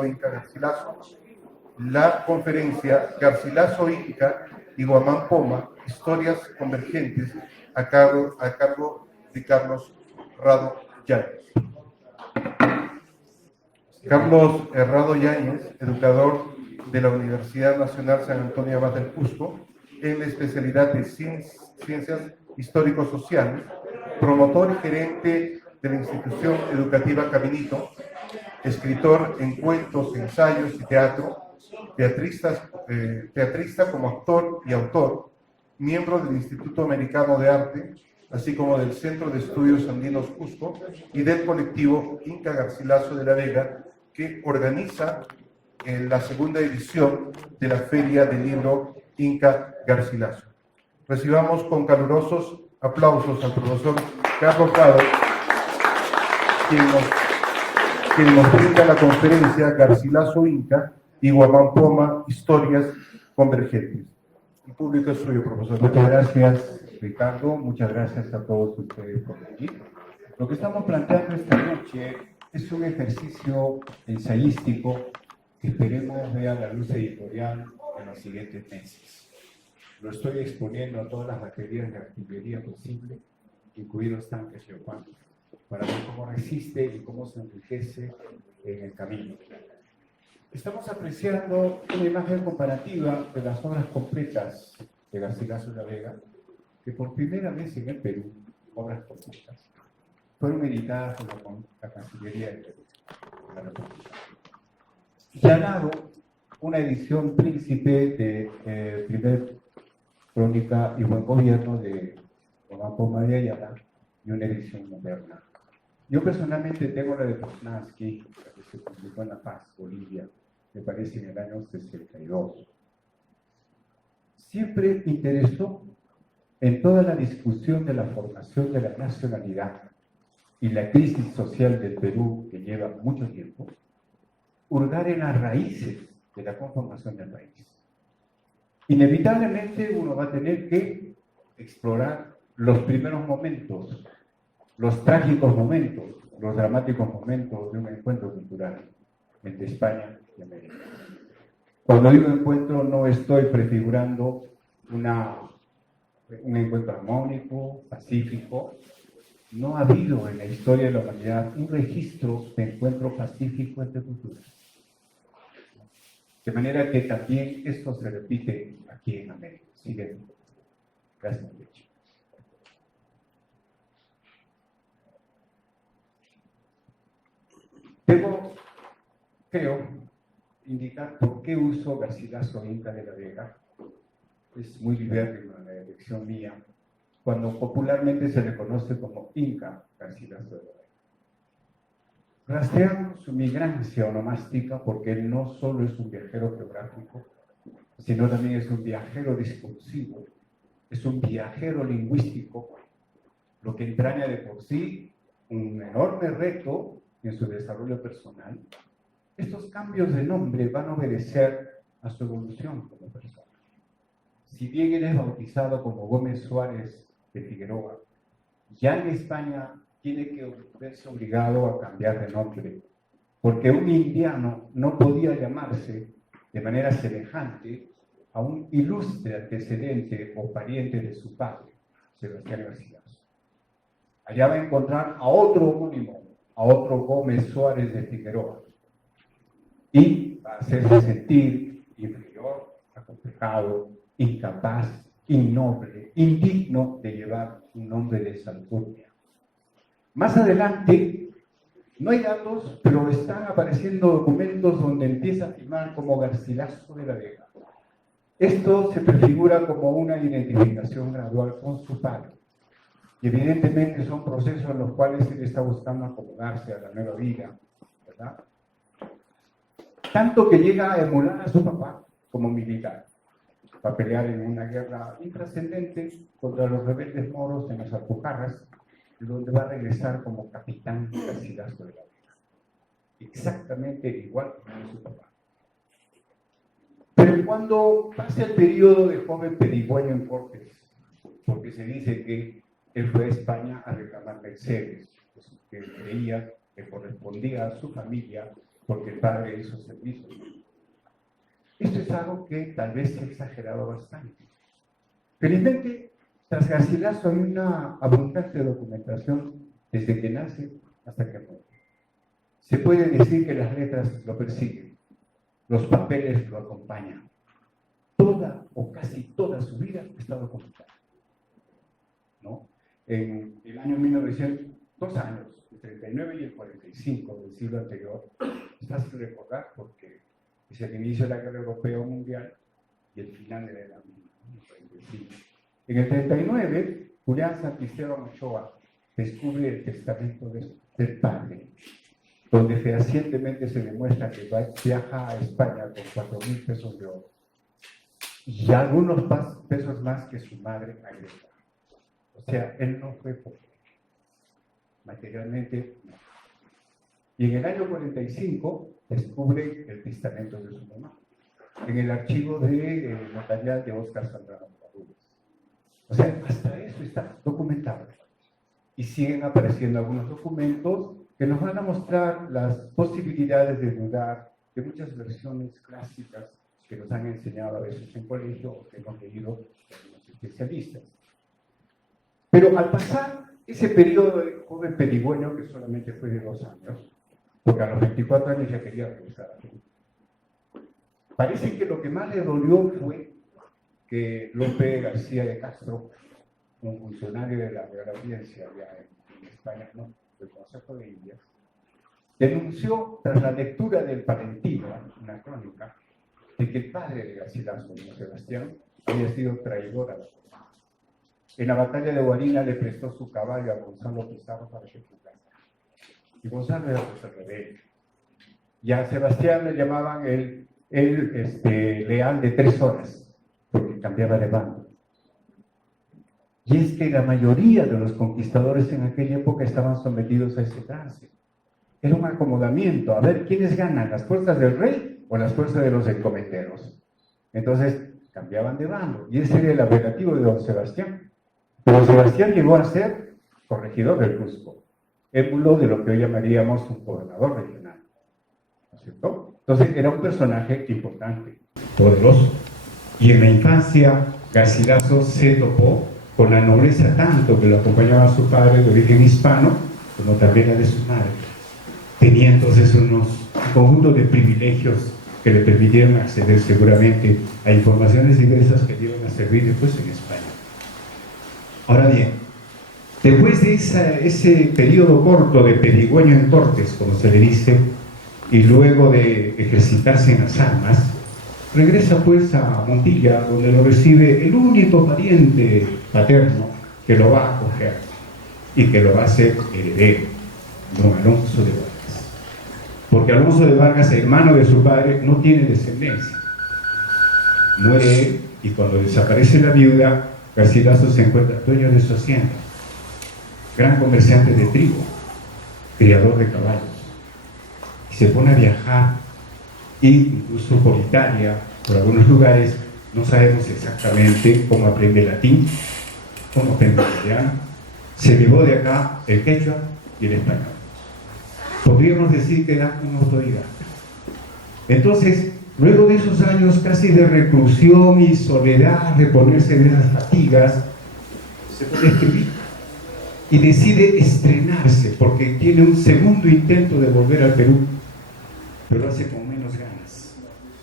libro Inca Garcilaso, la conferencia Garcilaso Inca y Guamán Poma, Historias Convergentes, a cargo de Carlos Rado Yáñez. Carlos Herrado Yáñez, educador de la Universidad Nacional San Antonio Abad del Cusco, en la especialidad de Ciencias Histórico-Sociales, promotor y gerente de la institución educativa Caminito, escritor en cuentos, ensayos y teatro, teatrista como actor y autor, miembro del Instituto Americano de Arte, así como del Centro de Estudios Andinos Cusco y del colectivo Inca Garcilaso de la Vega, que organiza la segunda edición de la Feria del Libro Inca Garcilaso. Recibamos con calurosos aplausos al profesor Carlos Rado, quien nos brinda la conferencia Garcilaso Inca y Guamán Poma, Historias Convergentes. El público es suyo, profesor. Muchas gracias, Ricardo. Muchas gracias a todos ustedes por venir. Lo que estamos planteando esta noche es un ejercicio ensayístico que esperemos vea la luz editorial en los siguientes meses. Lo estoy exponiendo a todas las baterías de artillería posible, incluidos tanques Leopard, para ver cómo resiste y cómo se enriquece en el camino. Estamos apreciando una imagen comparativa de las obras completas de Garcilaso de la Vega, que por primera vez en el Perú, obras completas, fueron editadas por la Cancillería del Perú, la República. Y ha dado una edición príncipe de primer Crónica y Buen Gobierno de Guamán Poma de Ayala y una edición moderna. Yo personalmente tengo la de Poznański, la que se publicó en La Paz, Bolivia, me parece en el año 62. Siempre interesó en toda la discusión de la formación de la nacionalidad y la crisis social del Perú, que lleva mucho tiempo, hurgar en las raíces de la conformación del país. Inevitablemente uno va a tener que explorar los primeros momentos, los trágicos momentos, los dramáticos momentos de un encuentro cultural entre España y América. Cuando digo encuentro, no estoy prefigurando un encuentro armónico, pacífico. No ha habido en la historia de la humanidad un registro de encuentro pacífico entre culturas. De manera que también esto se repite aquí en América. Sigue. Gracias, Leche. Creo, indicar por qué uso Garcilaso Inca de la Vega. Es muy libérrima la elección mía, cuando popularmente se le conoce como Inca Garcilaso de la Vega. Rastreamos su migrancia onomástica porque él no solo es un viajero geográfico, sino también es un viajero discursivo, es un viajero lingüístico, lo que entraña de por sí un enorme reto en su desarrollo personal. Estos cambios de nombre van a obedecer a su evolución como persona. Si bien él es bautizado como Gómez Suárez de Figueroa, ya en España tiene que verse obligado a cambiar de nombre, porque un indiano no podía llamarse de manera semejante a un ilustre antecedente o pariente de su padre, Sebastián Garcilaso. Allá va a encontrar a otro homónimo, a otro Gómez Suárez de Figueroa, y va a hacerse sentir inferior, acomplejado, incapaz, innoble, indigno de llevar un nombre de esa alcurnia. Más adelante, no hay datos, pero están apareciendo documentos donde empieza a firmar como Garcilaso de la Vega. Esto se prefigura como una identificación gradual con su padre. Y evidentemente son procesos en los cuales él está buscando acomodarse a la nueva vida, ¿verdad? Tanto que llega a emular a su papá como militar, para pelear en una guerra intrascendente contra los rebeldes moros en las Alpujarras, donde va a regresar como capitán Garcilaso de la Vega. Exactamente igual que su papá. Pero cuando pasa el periodo de joven pedigüeño en Cortes, porque se dice que él fue a España a reclamar Mercedes, pues, que creía que correspondía a su familia porque el padre hizo servicio. Esto es algo que tal vez se ha exagerado bastante. Felizmente, tras Garcilaso hay una abundante documentación desde que nace hasta que muere. Se puede decir que las letras lo persiguen, los papeles lo acompañan. Toda o casi toda su vida está documentada, ¿no? En el año 1900, 2 años, el 39 y el 45 del siglo anterior, es fácil recordar porque es el inicio de la Guerra Europea Mundial y el final de la Edad Media. En el 39, Julián Santisteban Ochoa descubre el testamento del padre, donde fehacientemente se demuestra que viaja a España con 4.000 pesos de oro y algunos pesos más que su madre agrega. O sea, él no fue pobre, materialmente no. Y en el año 45 descubre el testamento de su mamá, en el archivo de notarial de Óscar Zambrano Barrúdez. O sea, hasta eso está documentado. Y siguen apareciendo algunos documentos que nos van a mostrar las posibilidades de dudar de muchas versiones clásicas que nos han enseñado a veces en colegio o que hemos leído de algunos especialistas. Pero al pasar ese periodo de joven pedigüeño, que solamente fue de 2 años, porque a los 24 años ya quería regresar a Perú, parece que lo que más le dolió fue que Lope García de Castro, un funcionario de la Real Audiencia ya en España, no, del Consejo de Indias, denunció tras la lectura del Palentino, una crónica, de que el padre de Garcilaso, don Sebastián, había sido traidor a la corona. En la batalla de Guarina le prestó su caballo a Gonzalo Pizarro para que jugara. Y Gonzalo era pues el rebelde. Y a Sebastián le llamaban el leal de 3 horas, porque cambiaba de bando. Y es que la mayoría de los conquistadores en aquella época estaban sometidos a ese trance. Era un acomodamiento, a ver quiénes ganan, las fuerzas del rey o las fuerzas de los encomenderos. Entonces cambiaban de bando, y ese era el apelativo de don Sebastián. Pero Sebastián llegó a ser corregidor del Cusco, émulo de lo que hoy llamaríamos un gobernador regional, ¿no es cierto? Entonces era un personaje importante, poderoso. Y en la infancia Garcilaso se topó con la nobleza tanto que lo acompañaba a su padre de origen hispano, como también la de su madre. Tenía entonces un conjunto de privilegios que le permitieron acceder seguramente a informaciones diversas que le iban a servir después en España. Ahora bien, después de ese periodo corto de pedigüeño en cortes, como se le dice, y luego de ejercitarse en las armas, regresa pues a Montilla, donde lo recibe el único pariente paterno que lo va a acoger y que lo va a hacer heredero, don Alonso de Vargas. Porque Alonso de Vargas, hermano de su padre, no tiene descendencia. Muere él, y cuando desaparece la viuda, Garcilaso se encuentra dueño de su hacienda, gran comerciante de trigo, criador de caballos, y se pone a viajar, incluso por Italia, por algunos lugares. No sabemos exactamente cómo aprende latín, cómo aprende italiano. Se llevó de acá el quechua y el español. Podríamos decir que era un autodidacta. Entonces, luego de esos años casi de reclusión y soledad, reponerse de esas fatigas, se pone a escribir y decide estrenarse, porque tiene un segundo intento de volver al Perú, pero lo hace con menos ganas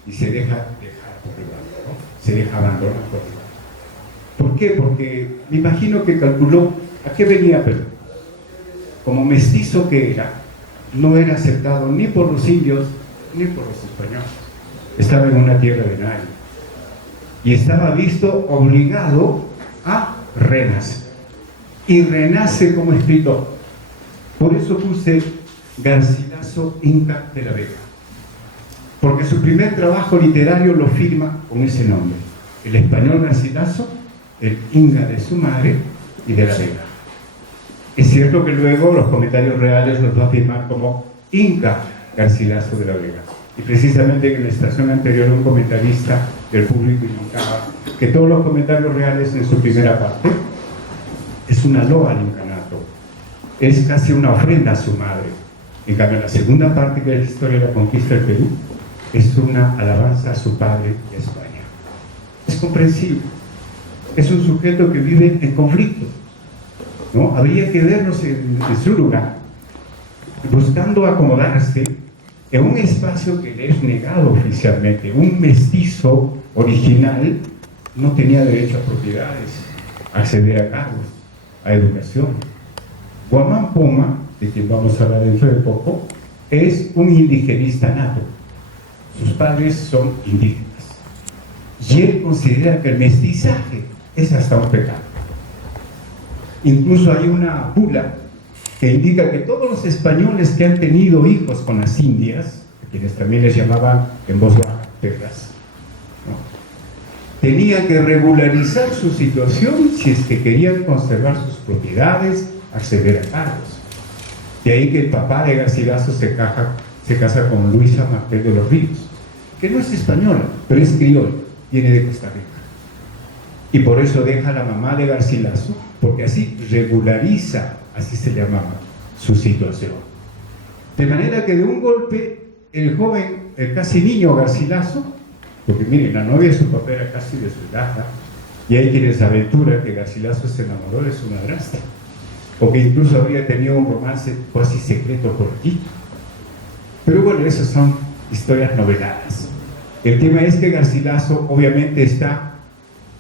y se deja dejar por el bando, ¿no? Se deja abandonar por el bando. ¿Por qué? Porque me imagino que calculó a qué venía Perú. Como mestizo que era, no era aceptado ni por los indios ni por los españoles. Estaba en una tierra de nadie y estaba visto obligado a renacer, y renace como escritor. Por eso puse Garcilaso Inca de la Vega, porque su primer trabajo literario lo firma con ese nombre: el español Garcilaso, el Inca de su madre y de la Vega. Es cierto que luego los comentarios reales los va a firmar como Inca Garcilaso de la Vega, y precisamente en la estación anterior un comentarista del público indicaba que todos los comentarios reales en su primera parte es una loa al incanato, es casi una ofrenda a su madre, En cambio, la segunda parte de la historia de la conquista del Perú es una alabanza a su padre y a España. Es comprensible. Es un sujeto que vive en conflicto, ¿no? Habría que vernos en su lugar, buscando acomodarse en un espacio que le es negado oficialmente. Un mestizo original no tenía derecho a propiedades, a acceder a cargos, a educación. Guamán Poma, de quien vamos a hablar dentro de poco, es un indigenista nato. Sus padres son indígenas. Y él considera que el mestizaje es hasta un pecado. Incluso hay una bula que indica que todos los españoles que han tenido hijos con las indias, a quienes también les llamaban en voz baja perras, ¿no?, tenían que regularizar su situación si es que querían conservar sus propiedades, acceder a cargos. De ahí que el papá de Garcilaso se casa con Luisa Martel de los Ríos, que no es española, pero es criolla, viene de Costa Rica. Y por eso deja a la mamá de Garcilaso, porque así regulariza, así se llamaba, su situación. De manera que de un golpe, el joven, el casi niño Garcilaso, porque miren, la novia de su papá era casi de su edad, ¿no? Y hay quienes aventuran que Garcilaso se enamoró de su madrastra, o que incluso habría tenido un romance casi secreto por allí. Pero bueno, esas son historias noveladas. El tema es que Garcilaso obviamente está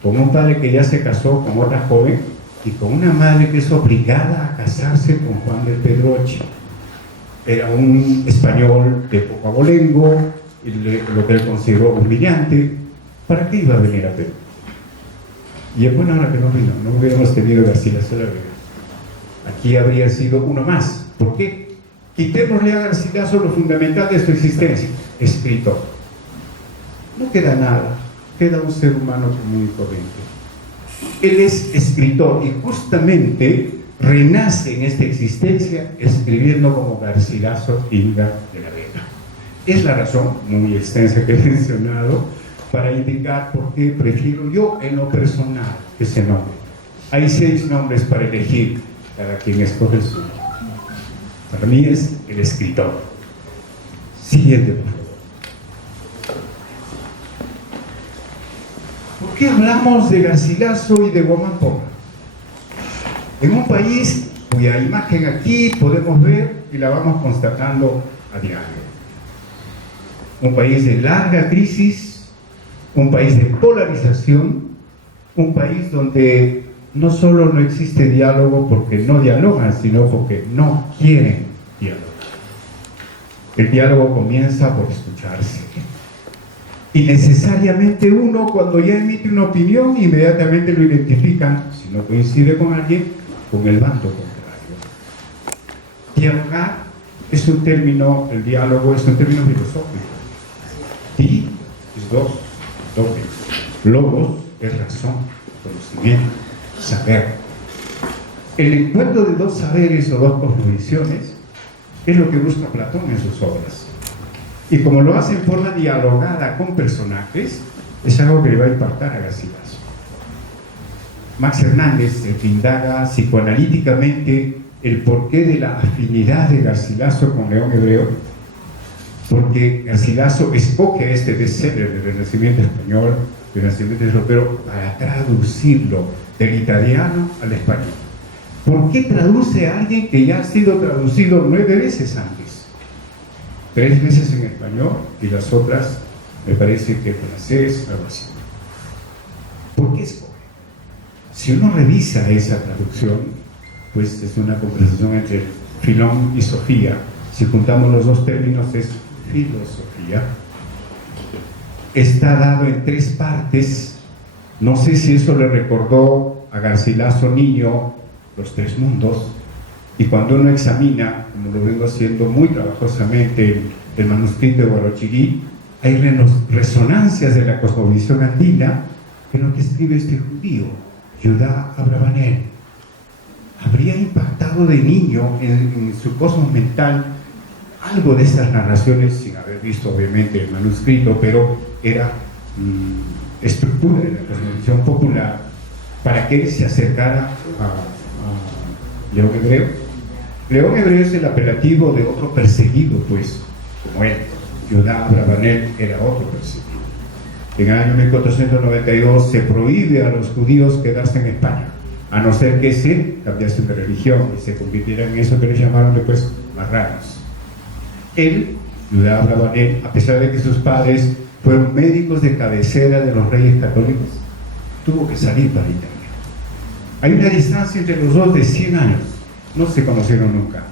con un padre que ya se casó con otra joven y con una madre que es obligada a casarse con Juan del Pedroche. Era un español de poco abolengo, lo que él consideró humillante. ¿Para qué iba a venir a Perú? Y es buena hora que no vino, no hubiéramos tenido Garcilaso de la Vega. Aquí habría sido uno más. ¿Por qué? Quitémosle a Garcilaso lo fundamental de su existencia: escritor. No queda nada, queda un ser humano común y corriente. Él es escritor y justamente renace en esta existencia escribiendo como Garcilaso Inga de la Vega. Es la razón muy extensa que he mencionado para indicar por qué prefiero yo en lo personal ese nombre. Hay 6 nombres para elegir, cada quien escoge el suyo. Para mí es el escritor. Siguiente, por favor. ¿Por qué hablamos de Garcilaso y de Guamán Poma? En un país cuya imagen aquí podemos ver y la vamos constatando a diario. Un país de larga crisis, un país de polarización, un país donde no solo no existe diálogo porque no dialogan, sino porque no quieren dialogar. El diálogo comienza por escucharse. Y necesariamente uno, cuando ya emite una opinión, inmediatamente lo identifican, si no coincide con alguien, con el bando contrario. Dialogar es un término, el diálogo es un término filosófico. Di es dos, doble. Logos es razón, conocimiento, saber. El encuentro de dos saberes o dos cosmovisiones es lo que busca Platón en sus obras. Y como lo hace en forma dialogada con personajes, es algo que le va a impactar a Garcilaso. Max Hernández, el que indaga psicoanalíticamente el porqué de la afinidad de Garcilaso con León Hebreo, porque Garcilaso escoge a este bestseller del Renacimiento español, del Renacimiento europeo, para traducirlo del italiano al español. ¿Por qué traduce a alguien que ya ha sido traducido 9 veces antes? 3 veces en español y las otras, me parece que en francés, algo así. ¿Por qué escoge? Si uno revisa esa traducción, pues es una conversación entre Filón y Sofía. Si juntamos los dos términos es filosofía. Está dado en 3 partes. No sé si eso le recordó a Garcilaso niño los 3 mundos. Y cuando uno examina, como lo vengo haciendo muy trabajosamente, el manuscrito de Guarochirí, hay resonancias de la cosmovisión andina en lo que escribe este judío, Judá Abravanel. Habría impactado de niño en su cosmos mental algo de estas narraciones, sin haber visto obviamente el manuscrito, pero era estructura de la cosmovisión popular para que él se acercara a León Hebreo León Hebreo es el apelativo de otro perseguido, pues, como él. Judá Abravanel era otro perseguido. En el año 1492 se prohíbe a los judíos quedarse en España, a no ser que se cambiasen de religión y se convirtieran en eso que le llamaron después marranos. Él, Judá Abravanel, a pesar de que sus padres fueron médicos de cabecera de los reyes católicos, tuvo que salir para Italia. Hay una distancia entre los dos de 100 años, no se conocieron nunca.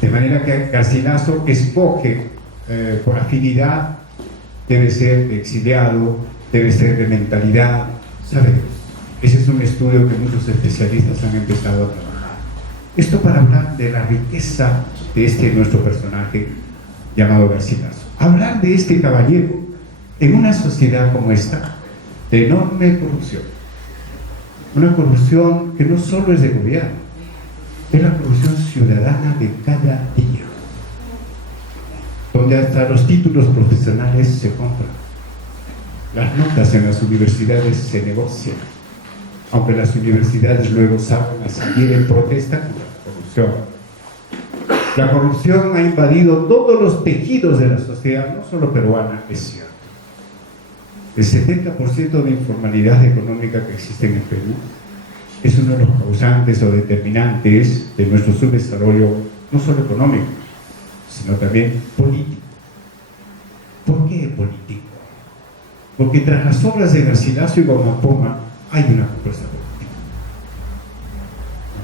De manera que Garcilaso escoge por afinidad, debe ser de exiliado, debe ser de mentalidad, ¿sabe? Ese es un estudio que muchos especialistas han empezado a trabajar. Esto para hablar de la riqueza de nuestro personaje llamado Garcilaso. Hablar de este caballero en una sociedad como esta, de enorme corrupción. Una corrupción que no solo es de gobierno, es la corrupción ciudadana de cada día, donde hasta los títulos profesionales se compran, las notas en las universidades se negocian, aunque las universidades luego salen a salir en protesta contra la corrupción. La corrupción ha invadido todos los tejidos de la sociedad, no solo peruana, es cierto. El 70% de informalidad económica que existe en el Perú es uno de los causantes o determinantes de nuestro subdesarrollo, no solo económico, sino también político. ¿Por qué político? Porque tras las obras de Garcilaso y Guamapoma hay una propuesta política.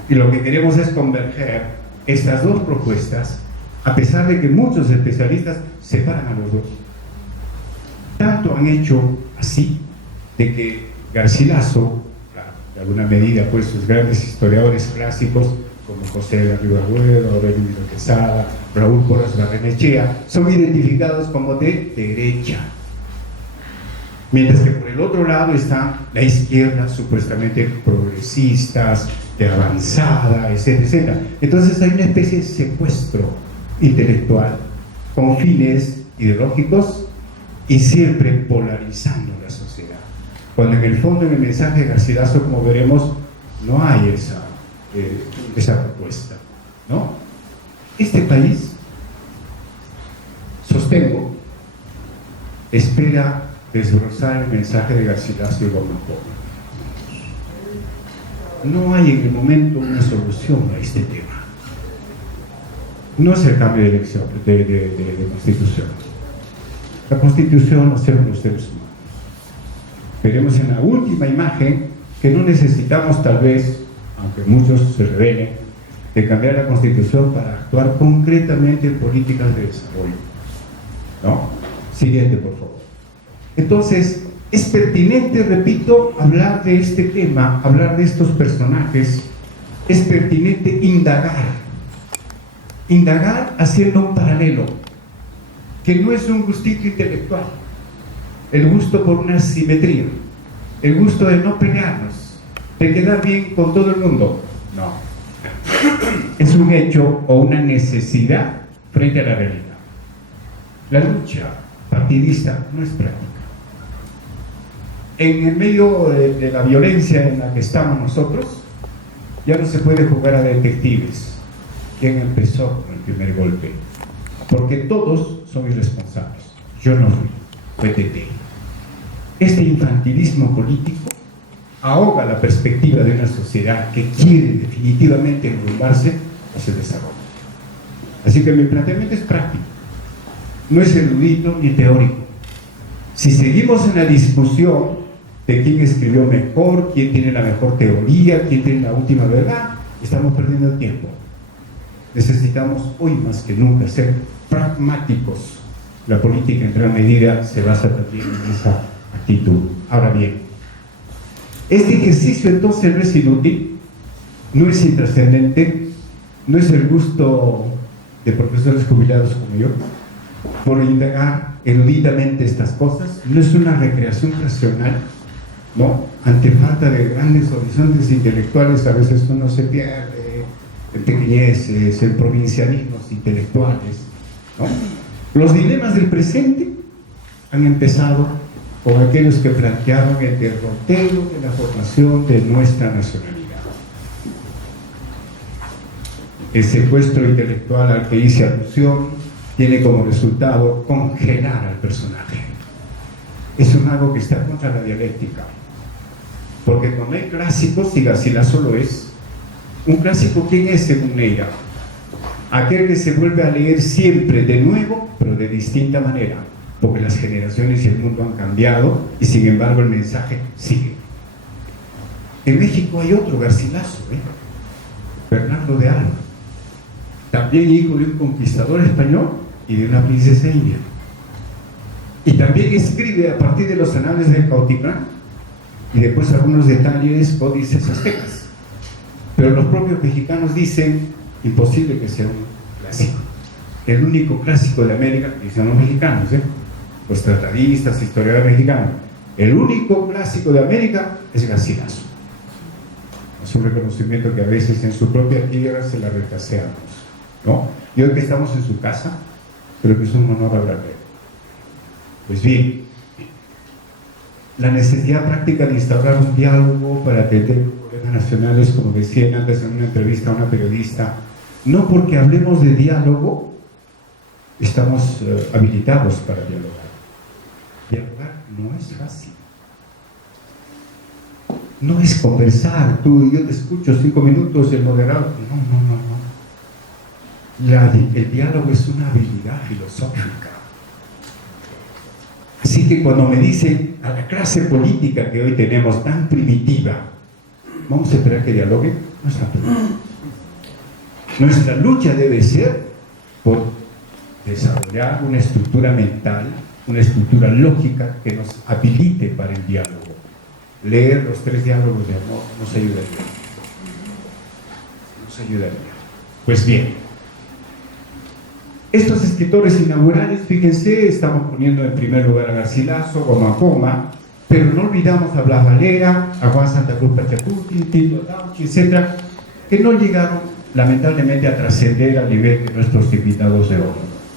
Y lo que queremos es converger estas dos propuestas, a pesar de que muchos especialistas separan a los dos. Tanto han hecho así, de que Garcilaso, de alguna medida, pues sus grandes historiadores clásicos, como José de Rivaruedo, Aurelio Quesada, Raúl Porras Barrenechea, son identificados como de derecha. Mientras que por el otro lado está la izquierda, supuestamente progresistas, de avanzada, etcétera, etcétera. Entonces hay una especie de secuestro intelectual con fines ideológicos y siempre polarizando la sociedad. Cuando en el fondo, en el mensaje de Garcilaso, como veremos, no hay esa propuesta, ¿no? Este país, sostengo, espera desbrozar el mensaje de Garcilaso y Guamapoma. No hay en el momento una solución a este tema. No es el cambio de elección, de constitución. La constitución nos sirve a los seres humanos. Veremos en la última imagen que no necesitamos, tal vez, aunque muchos se rebelen, de cambiar la constitución para actuar concretamente en políticas de desarrollo, ¿no? Siguiente, por favor. Entonces, es pertinente, repito, hablar de este tema, hablar de estos personajes. Es pertinente indagar haciendo un paralelo, que no es un gustito intelectual, el gusto por una simetría, el gusto de no pelearnos, de quedar bien con todo el mundo. No, es un hecho o una necesidad frente a la realidad. La lucha partidista no es práctica. En el medio de la violencia en la que estamos nosotros, ya no se puede jugar a detectives. ¿Quién empezó con el primer golpe? Porque todos son irresponsables. Yo no fui, fue TT. Este infantilismo político ahoga la perspectiva de una sociedad que quiere definitivamente enrumbarse hacia el desarrollo. Así que mi planteamiento es práctico, no es erudito ni teórico. Si seguimos en la discusión de quién escribió mejor, quién tiene la mejor teoría, quién tiene la última verdad, estamos perdiendo el tiempo. Necesitamos hoy más que nunca ser pragmáticos. La política en gran medida se basa también en esa actitud. Ahora bien, este ejercicio entonces no es inútil, no es intrascendente, no es el gusto de profesores jubilados como yo por indagar eruditamente estas cosas, no es una recreación racional, ¿no? Ante falta de grandes horizontes intelectuales a veces uno se pierde en pequeñeces, en provincialismos intelectuales, ¿no? Los dilemas del presente han empezado con aquellos que plantearon el derrotero de la formación de nuestra nacionalidad. el secuestro intelectual al que hice alusión tiene como resultado congelar al personaje. Es algo que está contra la dialéctica. Porque cuando hay clásicos, y Garcilaso lo es, un clásico, ¿quién es según Neira? Aquel que se vuelve a leer siempre de nuevo, pero de distinta manera, porque las generaciones y el mundo han cambiado y sin embargo el mensaje sigue. En México hay otro Garcilaso, Bernardo de Alba, también hijo de un conquistador español y de una princesa india. Y también escribe a partir de los anales del Cautitlán y después algunos detalles códices aztecas. Pero los propios mexicanos dicen, imposible que sea un clásico. El único clásico de América, dicen los mexicanos, los tratadistas, historiadores mexicanos, el único clásico de América es Garcilaso. Es un reconocimiento que a veces en su propia tierra se la retaseamos, ¿no? Y hoy que estamos en su casa, creo que es un honor hablar de él. Pues bien, la necesidad práctica de instaurar un diálogo para atender problemas nacionales, como decían antes en una entrevista a una periodista, no porque hablemos de diálogo estamos habilitados para dialogar. Dialogar no es fácil. No es conversar, tú y yo te escucho 5 minutos, el moderador. No. El diálogo es una habilidad filosófica. Así que cuando me dicen a la clase política que hoy tenemos tan primitiva, ¿vamos a esperar que dialogue? No es tan primitiva. Nuestra lucha debe ser por desarrollar una estructura mental, una estructura lógica que nos habilite para el diálogo. Leer los 3 diálogos de amor nos ayudaría. Nos ayudaría. Pues bien, estos escritores inaugurales, fíjense, estamos poniendo en primer lugar a Garcilaso, Goma Poma, pero no olvidamos a Blas Valera, a Juan Santa Cruz Pachacuti, Tito Dauchi, etc., que no llegaron lamentablemente a trascender al nivel de nuestros invitados de hoy,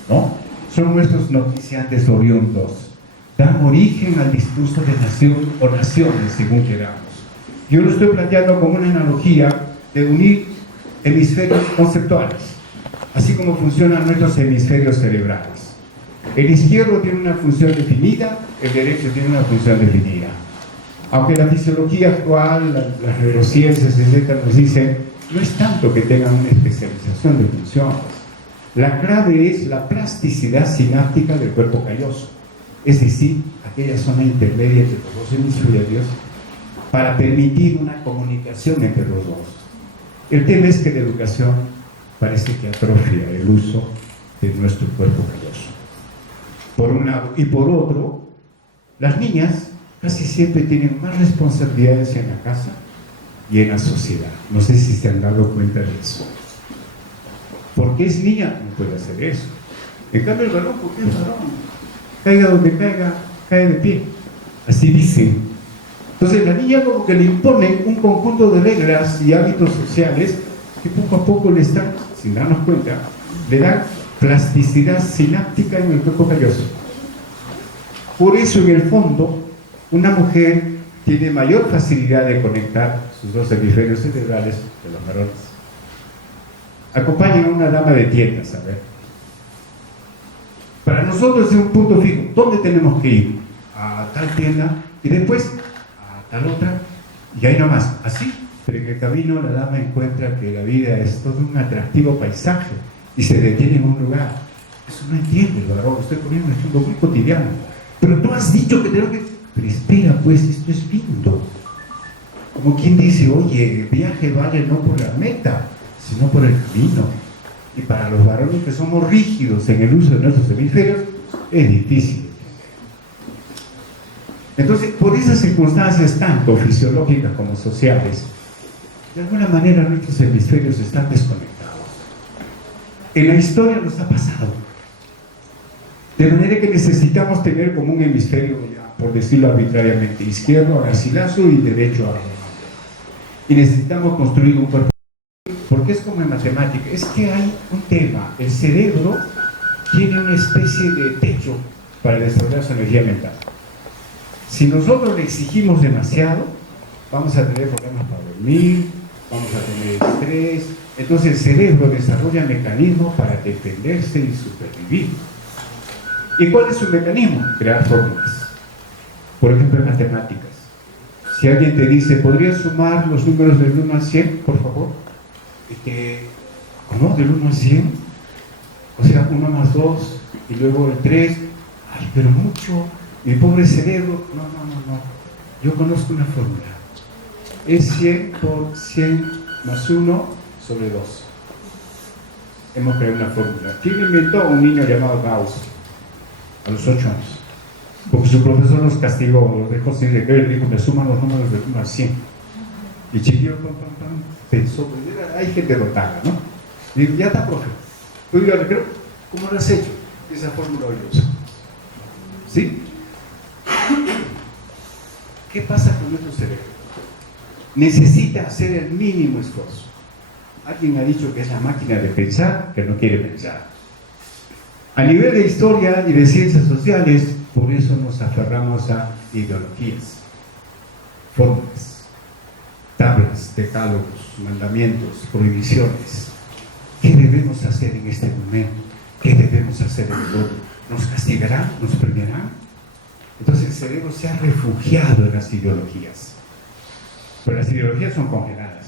¿no? Son nuestros noticiantes oriundos. Dan origen al discurso de nación o naciones, según queramos. Yo lo estoy planteando como una analogía de unir hemisferios conceptuales, así como funcionan nuestros hemisferios cerebrales. El izquierdo tiene una función definida, el derecho tiene una función definida. Aunque la fisiología actual, las neurociencias, etc., nos dicen, no es tanto que tengan una especialización de funciones. La clave es la plasticidad sináptica del cuerpo calloso, es decir, aquella zona intermedia entre los dos hemisferios para permitir una comunicación entre los dos. El tema es que la educación parece que atrofia el uso de nuestro cuerpo calloso. Por un lado, y por otro, las niñas casi siempre tienen más responsabilidades en la casa y en la sociedad. No sé si se han dado cuenta de eso. Porque es niña, no puede hacer eso. En cambio el varón, ¿por qué es varón? Caiga donde caiga, cae de pie. Así dicen. Entonces la niña como que le imponen un conjunto de reglas y hábitos sociales que poco a poco le están, sin darnos cuenta, le dan plasticidad sináptica en el cuerpo calloso. Por eso, en el fondo, una mujer tiene mayor facilidad de conectar sus dos hemisferios cerebrales de los varones. Acompañen a una dama de tiendas, a ver. Para nosotros es un punto fijo. ¿Dónde tenemos que ir? A tal tienda y después a tal otra y ahí nomás. Así, pero en el camino la dama encuentra que la vida es todo un atractivo paisaje y se detiene en un lugar. Eso no entiende, lo varón. Estoy poniendo un ejemplo muy cotidiano. Pero tú has dicho que tengo que... Pero espera, pues, esto es lindo. Como quien dice, oye, el viaje vale no por la meta, sino por el camino. Y para los varones que somos rígidos en el uso de nuestros hemisferios, es difícil. Entonces, por esas circunstancias tanto fisiológicas como sociales, de alguna manera nuestros hemisferios están desconectados. En la historia nos ha pasado. De manera que necesitamos tener como un hemisferio, ya, por decirlo arbitrariamente, izquierdo a Garcilaso y derecho a Roma. Y necesitamos construir un cuerpo. Porque es como en matemática, es que hay un tema, el cerebro tiene una especie de techo para desarrollar su energía mental. Si nosotros le exigimos demasiado, vamos a tener problemas para dormir, vamos a tener estrés, Entonces el cerebro desarrolla mecanismos para defenderse y supervivir. ¿Y cuál es su mecanismo? Crear fórmulas. Por ejemplo, en matemáticas. Si alguien te dice, ¿podrías sumar los números del 1 al 100, por favor? ¿Cómo? ¿Del 1 al 100? O sea, 1 más 2 y luego el 3. Ay, pero mucho. Mi pobre cerebro. No. Yo conozco una fórmula. Es 100 por 100 más 1 sobre 2. Hemos creado una fórmula. ¿Quién inventó? Un niño llamado Gauss, a los 8 años. Porque su profesor los castigó, los dejó sin recreo y le dijo, me suman los números del 1 al 100. Y el chiquillo, pensó, pues hay gente rotaga, ¿no? Y dijo, ya está, profe. Tú digo, recreo, ¿cómo lo has hecho? Esa fórmula hoy lo usa. ¿Sí? ¿Qué pasa con nuestro cerebro? Necesita hacer el mínimo esfuerzo. Alguien ha dicho que es la máquina de pensar, que no quiere pensar. A nivel de historia y de ciencias sociales, por eso nos aferramos a ideologías, fórmulas, tablas, decálogos, mandamientos, prohibiciones. ¿Qué debemos hacer en este momento? ¿Qué debemos hacer en el otro? ¿Nos castigarán? ¿Nos premiarán? Entonces el cerebro se ha refugiado en las ideologías. Pero las ideologías son congeladas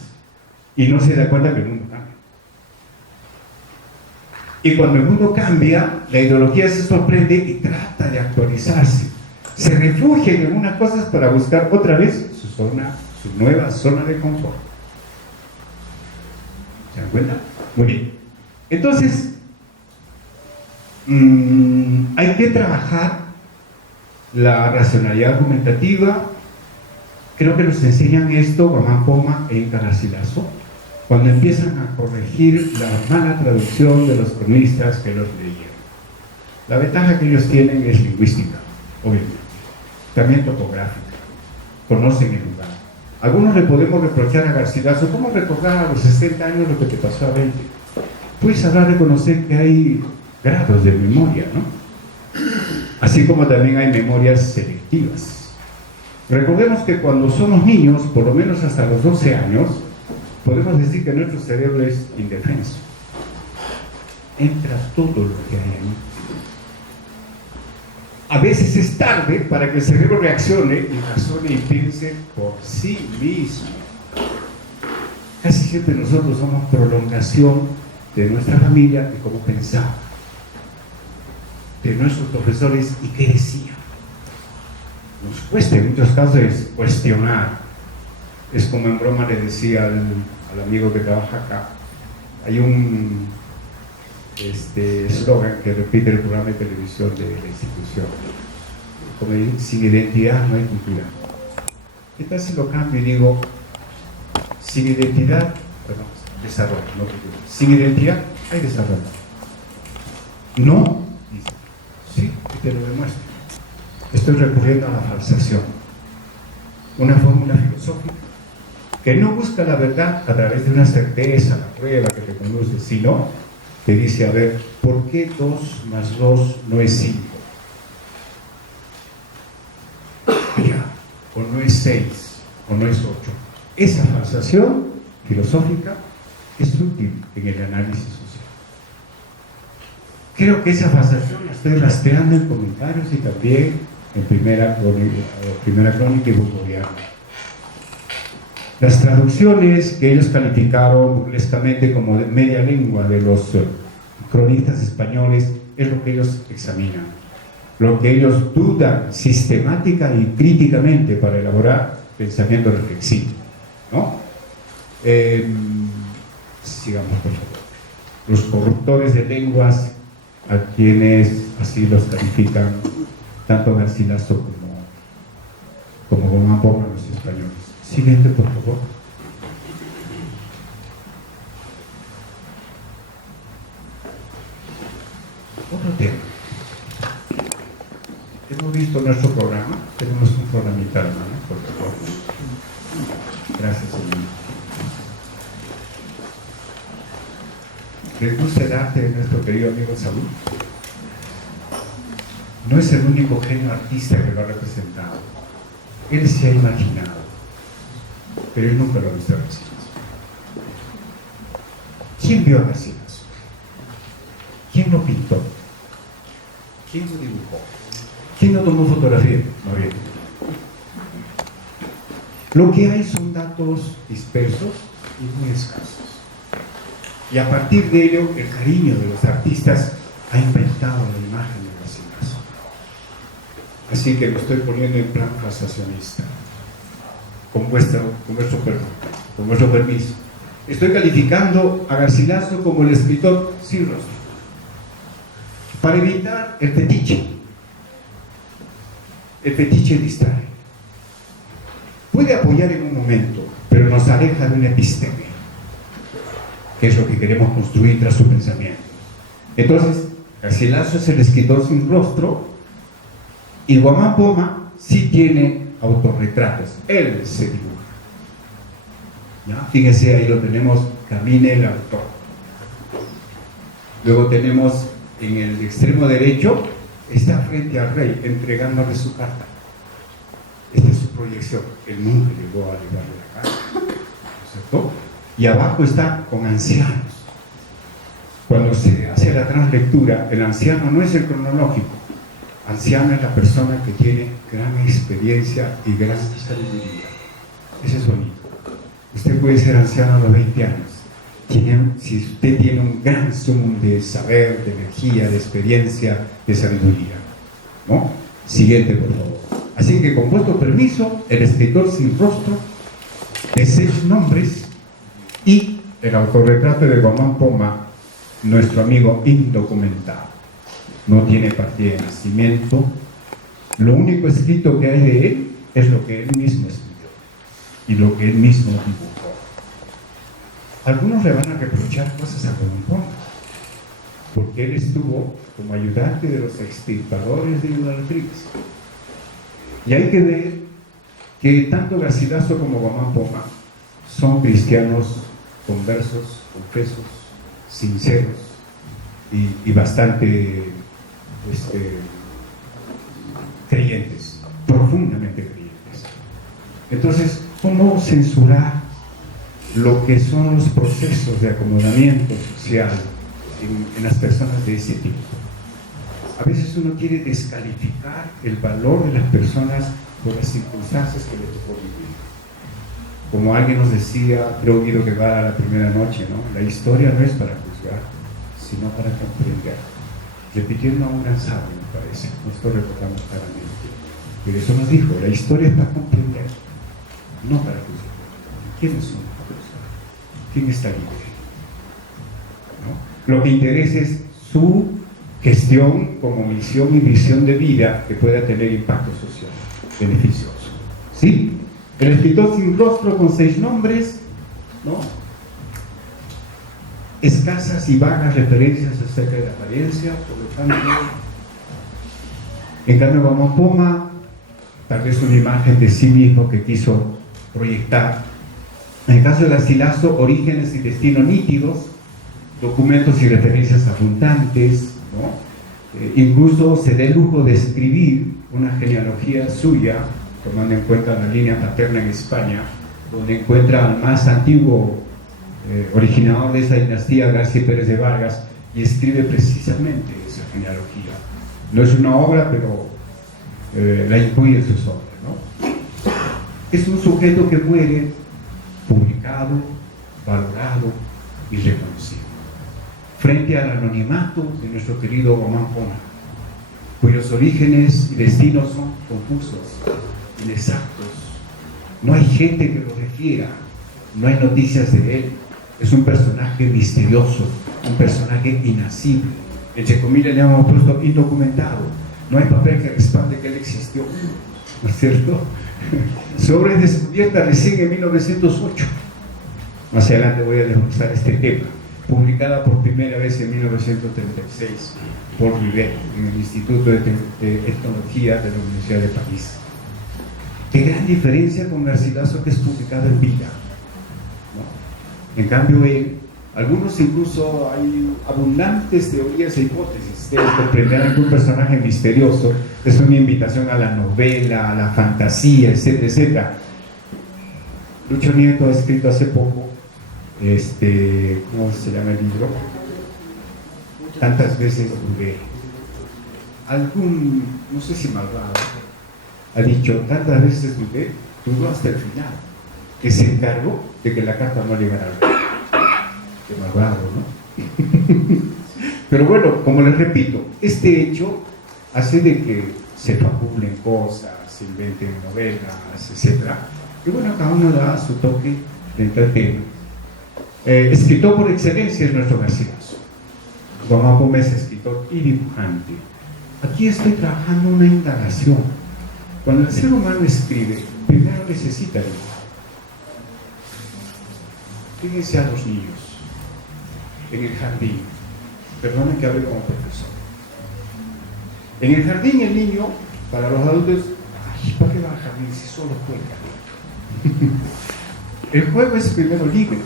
y no se da cuenta que el mundo cambia. Y cuando el mundo cambia, la ideología se sorprende y trata de actualizarse. Se refugia en algunas cosas para buscar otra vez su nueva zona de confort. ¿Se dan cuenta? Muy bien. Entonces, hay que trabajar la racionalidad argumentativa. Creo que nos enseñan esto Guamán Poma e Inca Garcilaso cuando empiezan a corregir la mala traducción de los cronistas que los leyeron. La ventaja que ellos tienen es lingüística, obviamente, también topográfica, conocen el lugar. Algunos le podemos reprochar a Garcilaso, ¿cómo recordar a los 60 años lo que te pasó a 20? Pues habrá de reconocer que hay grados de memoria, ¿no? Así como también hay memorias selectivas. Recordemos que cuando somos niños, por lo menos hasta los 12 años, podemos decir que nuestro cerebro es indefenso. Entra todo lo que hay ahí. A veces es tarde para que el cerebro reaccione y razone y piense por sí mismo. Casi siempre nosotros somos prolongación de nuestra familia y cómo pensaba, de nuestros profesores y qué decían. Nos cuesta en muchos casos cuestionar. Es como en broma le decía al amigo que trabaja acá, hay un eslogan que repite el programa de televisión de la institución, como dice, sin identidad no hay cultura. ¿Qué tal si lo cambio y digo, sin identidad, perdón, desarrollo, no cultura, sin identidad hay desarrollo? No, dice, sí, y te lo demuestro. Estoy recurriendo a la falsación, una fórmula filosófica que no busca la verdad a través de una certeza, la prueba que te conduce, sino que dice, a ver, ¿por qué 2 más 2 no es 5? Ya, o no es 6, o no es 8. Esa falsación filosófica es útil en el análisis social. Creo que esa falsación la estoy rastreando en comentarios y también en primera crónica y burlesca. Las traducciones que ellos calificaron burlescamente como de media lengua de los cronistas españoles es lo que ellos examinan, lo que ellos dudan sistemática y críticamente para elaborar pensamiento reflexivo, ¿no? Sigamos, por favor. Los corruptores de lenguas, a quienes así los califican tanto Garcilaso como Guamán Poma, los españoles. Siguiente, por favor. Otro tema. Hemos visto nuestro programa. Tenemos un programita, hermano, por favor. Gracias, señor. ¿Les gusta el arte de nuestro querido amigo Saúl? No es el único genio artista que lo ha representado. Él se ha imaginado, pero él nunca lo ha visto recibir. ¿Quién vio a Garcilaso? ¿Quién lo pintó? ¿Quién lo dibujó? ¿Quién lo tomó fotografía? No bien. Lo que hay son datos dispersos y muy escasos. Y a partir de ello, el cariño de los artistas ha inventado la imagen de Garcilaso. Así que lo estoy poniendo en plan casacionista. Con vuestro permiso. Estoy calificando a Garcilaso como el escritor sin rostro, para evitar el fetiche. El fetiche distrae. Puede apoyar en un momento, pero nos aleja de una episteme, que es lo que queremos construir tras su pensamiento. Entonces, Garcilaso es el escritor sin rostro, y Guamán Poma sí tiene autorretratos. Él se dibuja. ¿Ya? Fíjense, ahí lo tenemos, camine el autor. Luego tenemos en el extremo derecho, está frente al rey, entregándole su carta. Esta es su proyección. Él nunca llegó a llevarle la carta, ¿no es cierto? Y abajo está con ancianos. Cuando se hace la translectura, el anciano no es el cronológico. Anciano es la persona que tiene gran experiencia y gran sabiduría. Ese es bonito. Usted puede ser anciano a los 20 años. Si usted tiene un gran sumum de saber, de energía, de experiencia, de sabiduría, ¿no? Siguiente, por favor. Así que, con vuestro permiso, el escritor sin rostro, de 6 nombres, y el autorretrato de Guamán Poma, nuestro amigo indocumentado. No tiene partida de nacimiento. Lo único escrito que hay de él es lo que él mismo escribió y lo que él mismo dibujó. Algunos le van a reprochar cosas a Guamán Poma, porque él estuvo como ayudante de los extirpadores de idolatrías. Y hay que ver que tanto Garcilaso como Guamán Poma son cristianos conversos, confesos, sinceros y bastante creyentes, profundamente creyentes. Entonces, ¿cómo censurar lo que son los procesos de acomodamiento social en las personas de ese tipo? A veces uno quiere descalificar el valor de las personas por las circunstancias que le tocó vivir. Como alguien nos decía, creo oído que va a la primera noche, ¿no? La historia no es para juzgar, sino para comprender. Repitiendo a un gran sabio, me parece, no estoy recordando claramente, pero eso nos dijo, la historia es para comprender, no para juzgar. ¿Quiénes son las personas? ¿Quién está libre? ¿No? Lo que interesa es su gestión como misión y visión de vida que pueda tener impacto social, beneficioso. ¿Sí? El escritor sin rostro con 6 nombres, ¿no? Escasas y vagas referencias acerca de la apariencia, por lo tanto, en cambio Guamán Poma, tal vez una imagen de sí mismo que quiso proyectar. En el caso de Garcilaso, orígenes y destino nítidos, documentos y referencias abundantes, ¿no? Incluso se da el lujo de escribir una genealogía suya, tomando en cuenta la línea paterna en España, donde encuentra al más antiguo originador de esa dinastía, García Pérez de Vargas, y escribe precisamente esa genealogía. No es una obra, pero la incluye en sus obras, ¿no? Es un sujeto que muere publicado, valorado y reconocido, frente al anonimato de nuestro querido Guamán Poma, cuyos orígenes y destinos son confusos, inexactos. No hay gente que lo refiera, no hay noticias de él. Es un personaje misterioso, un personaje inacible. Entre comillas le hemos puesto indocumentado. No hay papel que respalde que él existió, ¿no es cierto? Su obra es descubierta recién en 1908. Más adelante voy a desglosar este tema. Publicada por primera vez en 1936 por Rivet en el Instituto de Etnología de la Universidad de París. Qué gran diferencia con Garcilaso, que es publicado en vida, ¿no? En cambio, algunos incluso hay abundantes teorías e hipótesis. Ustedes comprenderán que un personaje misterioso es una invitación a la novela, a la fantasía, etcétera, etcétera. Lucho Nieto ha escrito hace poco ¿cómo se llama el libro? Tantas veces dudé. No sé si Malvado, ha dicho, tantas veces dudó hasta el final, que se encargó de que la carta no llegara al rey. Qué malvado, ¿no? Pero bueno, como les repito, este hecho hace de que se fabulen cosas, se inventen novelas, etc. Y bueno, cada uno da su toque de entretenimiento. Escritor por excelencia es nuestro Garcilaso. Guamán Poma es escritor y dibujante. Aquí estoy trabajando una indagación. Cuando el ser humano escribe, primero necesita dibujar. Fíjense a los niños en el jardín. Perdonen que hable como profesor. En el jardín el niño, para los adultos, ay, ¿para qué va al jardín si solo juega? El juego es primero libre,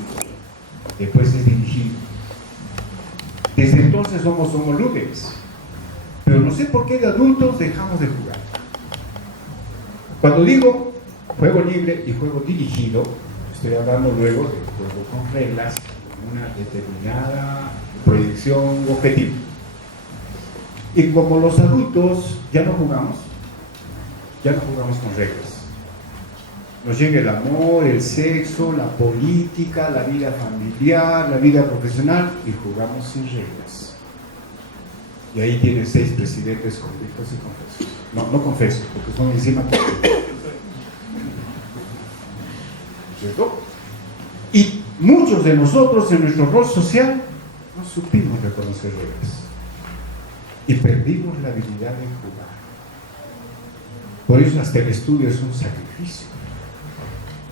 después es dirigido. Desde entonces somos lúdicos. Pero no sé por qué de adultos dejamos de jugar. Cuando digo juego libre y juego dirigido, estoy hablando luego de juego con reglas, con una determinada proyección objetivo. Y como los adultos ya no jugamos con reglas. Nos llega el amor, el sexo, la política, la vida familiar, la vida profesional y jugamos sin reglas. Y ahí tiene 6 presidentes convictos y confesos. No confesos, porque son encima ¿cierto? Y muchos de nosotros en nuestro rol social no supimos reconocer reglas y perdimos la habilidad de jugar. Por eso hasta el estudio es un sacrificio.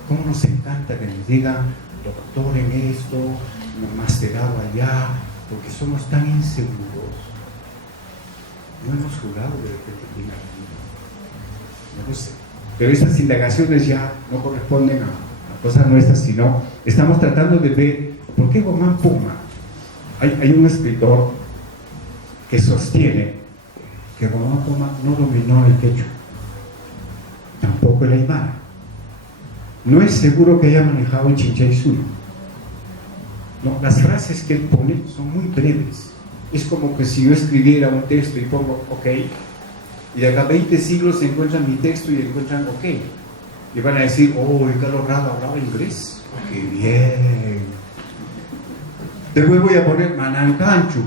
¿Cómo nos encanta que nos digan doctor en esto, masterado allá? Porque somos tan inseguros. No hemos jugado de repente bien a la vida. No lo sé. Pero esas indagaciones ya no corresponden a cosas nuestras, sino estamos tratando de ver por qué Guamán Poma. Hay un escritor que sostiene que Guamán Poma no dominó el quechua, tampoco el aymara. No es seguro que haya manejado el Chinchay-Suyo. No, las frases que él pone son muy breves. Es como que si yo escribiera un texto y pongo ok, y de acá 20 siglos se encuentran mi texto y encuentran ok. Y van a decir, oh, el Carlos Rada hablaba inglés. ¡Qué bien! Después voy a poner Manancanchu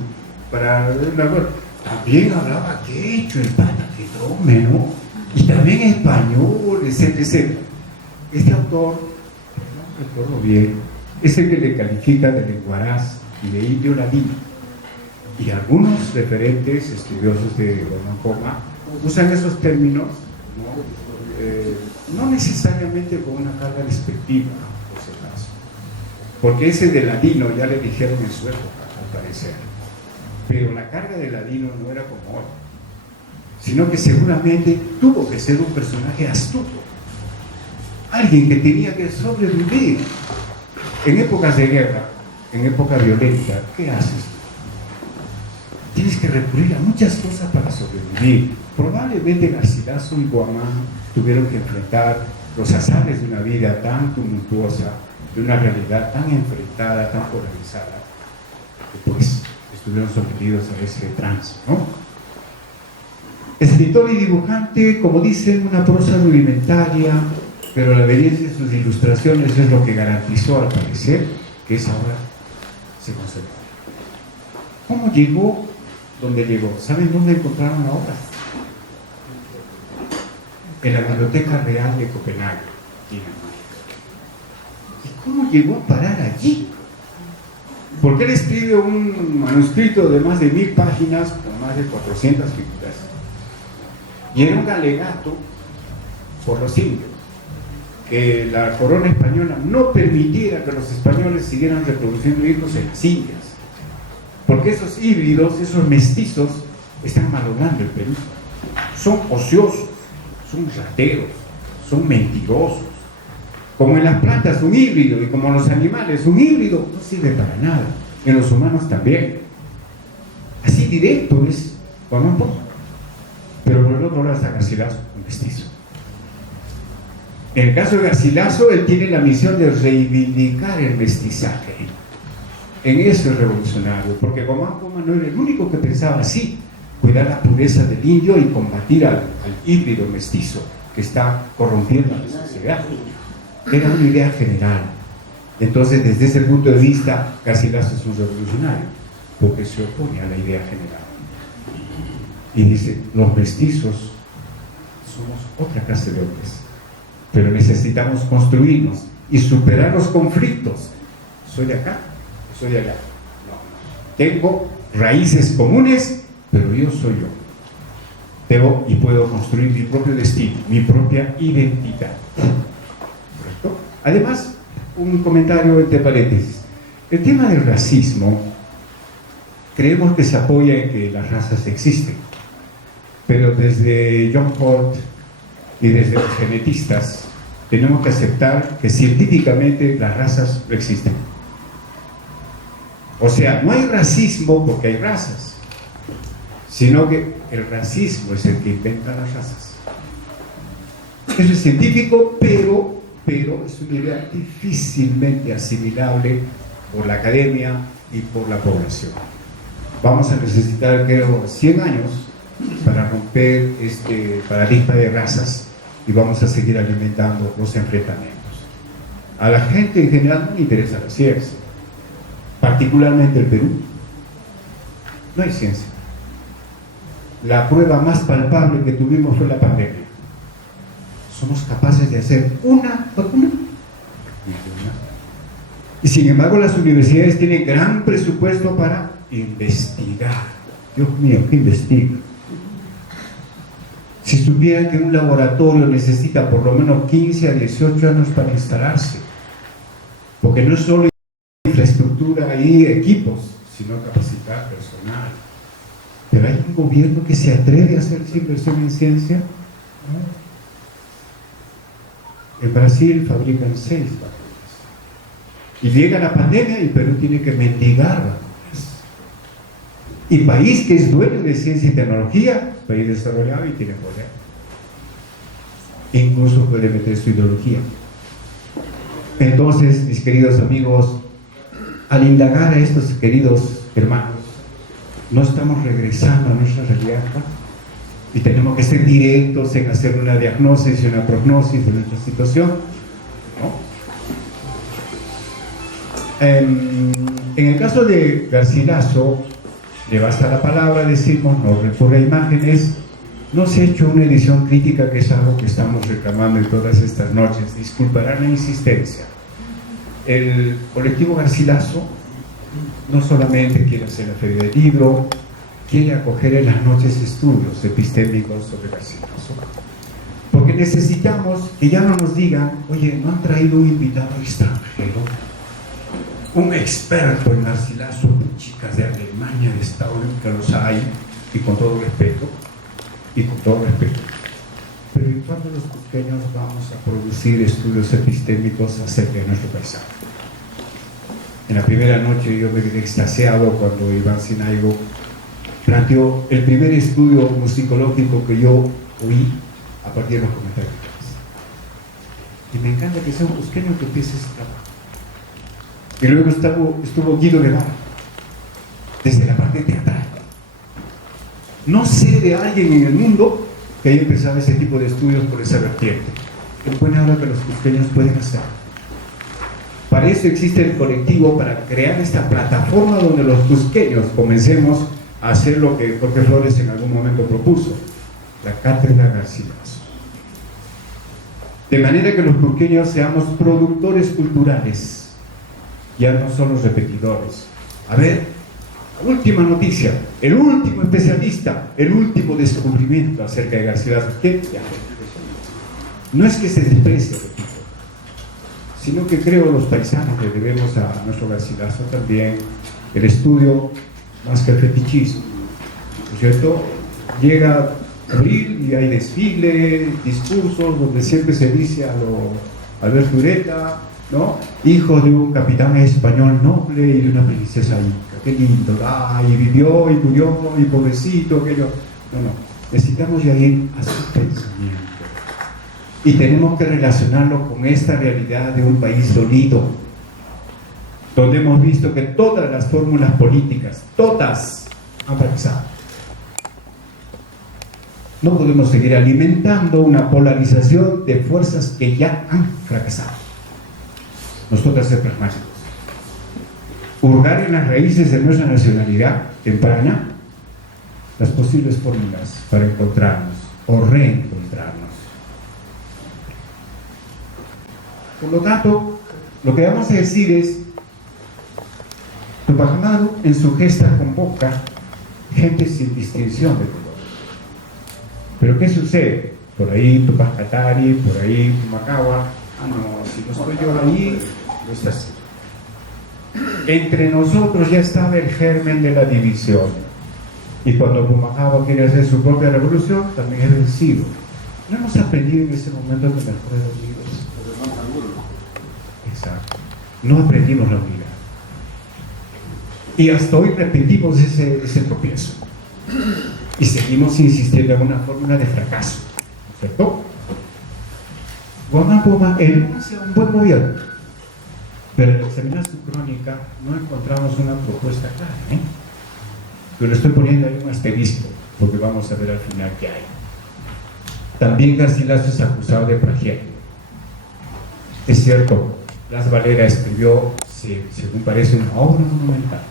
para una cosa. También hablaba quechua, el pata que tome, ¿no? Y también español, etc. Este autor, no recuerdo bien, es el que le califica de lenguaraz y de indio ladino. Y algunos referentes estudiosos de Guamán Poma usan esos términos, no necesariamente con una carga despectiva, por si acaso. Porque ese de ladino ya le dijeron en su época, al parecer. Pero la carga de ladino no era como hoy, sino que seguramente tuvo que ser un personaje astuto. Alguien que tenía que sobrevivir en épocas de guerra, en época violenta. ¿Qué haces? Tienes que recurrir a muchas cosas para sobrevivir. Probablemente Garcilaso y Guamán tuvieron que enfrentar los azares de una vida tan tumultuosa, de una realidad tan enfrentada, tan polarizada, que pues estuvieron sometidos a ese trance, ¿no? Escritor y dibujante, como dicen, una prosa rudimentaria, pero la belleza de sus ilustraciones es lo que garantizó, al parecer, que esa obra se conservó. ¿Cómo llegó donde llegó? ¿Saben dónde encontraron la obra? En la Biblioteca Real de Copenhague, Dinamarca. ¿Y cómo llegó a parar allí? Porque él escribe un manuscrito de más de 1000 páginas con más de 400 figuras. Y era un alegato por los indios, que la corona española no permitiera que los españoles siguieran reproduciendo hijos en las Indias, porque esos híbridos, esos mestizos, están malogrando el Perú. Son ociosos, son rateros, son mentirosos. Como en las plantas un híbrido y como en los animales un híbrido no sirve para nada. En los humanos también. Así directo es Guamán Poma. Pero por el otro lado está Garcilaso, un mestizo. En el caso de Garcilaso, él tiene la misión de reivindicar el mestizaje. En eso es revolucionario, porque Guamán Poma no era el único que pensaba así, cuidar la pureza del indio y combatir al híbrido mestizo que está corrompiendo a la sociedad. Era una idea general. Entonces, desde ese punto de vista, Garcilaso es un revolucionario, porque se opone a la idea general. Y dice, los mestizos somos otra clase de hombres, pero necesitamos construirnos y superar los conflictos. Soy de acá, soy de allá. No. Tengo raíces comunes, pero yo soy yo. Debo y puedo construir mi propio destino, mi propia identidad. ¿Correcto? Además, un comentario entre paréntesis. El tema del racismo, creemos que se apoya en que las razas existen, pero desde John Holt y desde los genetistas tenemos que aceptar que científicamente las razas no existen. O sea, no hay racismo porque hay razas, sino que el racismo es el que inventa las razas. Eso es científico, pero es una idea difícilmente asimilable por la academia y por la población. Vamos a necesitar, creo, 100 años para romper este paradigma de razas y vamos a seguir alimentando los enfrentamientos. A la gente en general no le interesa la ciencia, particularmente el Perú. No hay ciencia. La prueba más palpable que tuvimos fue la pandemia. Somos capaces de hacer una vacuna. Y sin embargo las universidades tienen gran presupuesto para investigar. Dios mío, ¿qué investiga? Si supieran que un laboratorio necesita por lo menos 15 a 18 años para instalarse, porque no es solo infraestructura y equipos, sino capacitar personal. Pero hay un gobierno que se atreve a hacer esa inversión en ciencia. ¿No? En Brasil fabrican 6 vacunas. Y llega la pandemia y Perú tiene que mendigar vacunas. Y país que es dueño de ciencia y tecnología, país desarrollado y tiene poder. Incluso puede meter su ideología. Entonces, mis queridos amigos, al indagar a estos queridos hermanos, no estamos regresando a nuestra realidad, ¿no? Y tenemos que ser directos en hacer una diagnosis y una prognosis de nuestra situación, ¿no? En el caso de Garcilaso, le basta la palabra, decimos, no recurre a imágenes. No se ha hecho una edición crítica, que es algo que estamos reclamando en todas estas noches. Disculparán la insistencia. El colectivo Garcilaso no solamente quiere hacer la feria del libro, quiere acoger en las noches estudios epistémicos sobre Garcilaso, porque necesitamos que ya no nos digan, oye, ¿no han traído un invitado extranjero? Un experto en Garcilaso, chicas de Alemania, de Estados Unidos, que los hay, y con todo respeto, pero ¿en cuándo los cusqueños vamos a producir estudios epistémicos acerca de nuestro paisaje? En la primera noche yo me quedé extasiado cuando Iván Sinaigo planteó el primer estudio musicológico que yo oí a partir de los comentarios. Y me encanta que sea un cusqueño que empiece ese trabajo. Y luego estuvo Guido Guevara, desde la parte teatral. No sé de alguien en el mundo que haya empezado ese tipo de estudios por esa vertiente. Es buena hora que los cusqueños pueden hacer. Para eso existe el colectivo, para crear esta plataforma donde los cusqueños comencemos a hacer lo que Jorge Flores en algún momento propuso, la cátedra Garcilaso. De manera que los cusqueños seamos productores culturales, ya no solo repetidores. A ver, última noticia, el último especialista, el último descubrimiento acerca de Garcilaso. ¿Qué? No es que se desprecie, repito, sino que creo los paisanos le debemos a nuestro Garcilaso también el estudio más que el fetichismo, ¿no es cierto? Llega abril y hay desfile, discursos donde siempre se dice a lo Alberto Ureta, ¿no? Hijo de un capitán español noble y de una princesa inca, qué lindo, y vivió y murió y pobrecito, aquello. No, necesitamos ya ir a su pensamiento. Y tenemos que relacionarlo con esta realidad de un país sólido, donde hemos visto que todas las fórmulas políticas, todas, han fracasado. No podemos seguir alimentando una polarización de fuerzas que ya han fracasado. Nos toca ser pragmáticos. Hurgar en las raíces de nuestra nacionalidad temprana las posibles fórmulas para encontrarnos o reencontrarnos. Por lo tanto, lo que vamos a decir es: Tupac Amaru en su gesta convoca gente sin distinción de color. Pero ¿qué sucede? Por ahí Tupac Katari, por ahí Pumacahua. Ah, no, si no estoy yo ahí, no está así. Entre nosotros ya estaba el germen de la división. Y cuando Pumacahua quiere hacer su propia revolución, también es vencido. No hemos aprendido en ese momento que mejor es unidos. Exacto. No aprendimos la unidad. Y hasta hoy repetimos ese tropiezo. Y seguimos insistiendo en una fórmula de fracaso. ¿Cierto? Guamán Poma enuncia un buen gobierno. Pero al examinar su crónica no encontramos una propuesta clara. Yo le estoy poniendo ahí un asterisco, porque vamos a ver al final qué hay. También Garcilaso es acusado de plagiario. Es cierto, Blas Valera escribió, según parece, una obra monumental.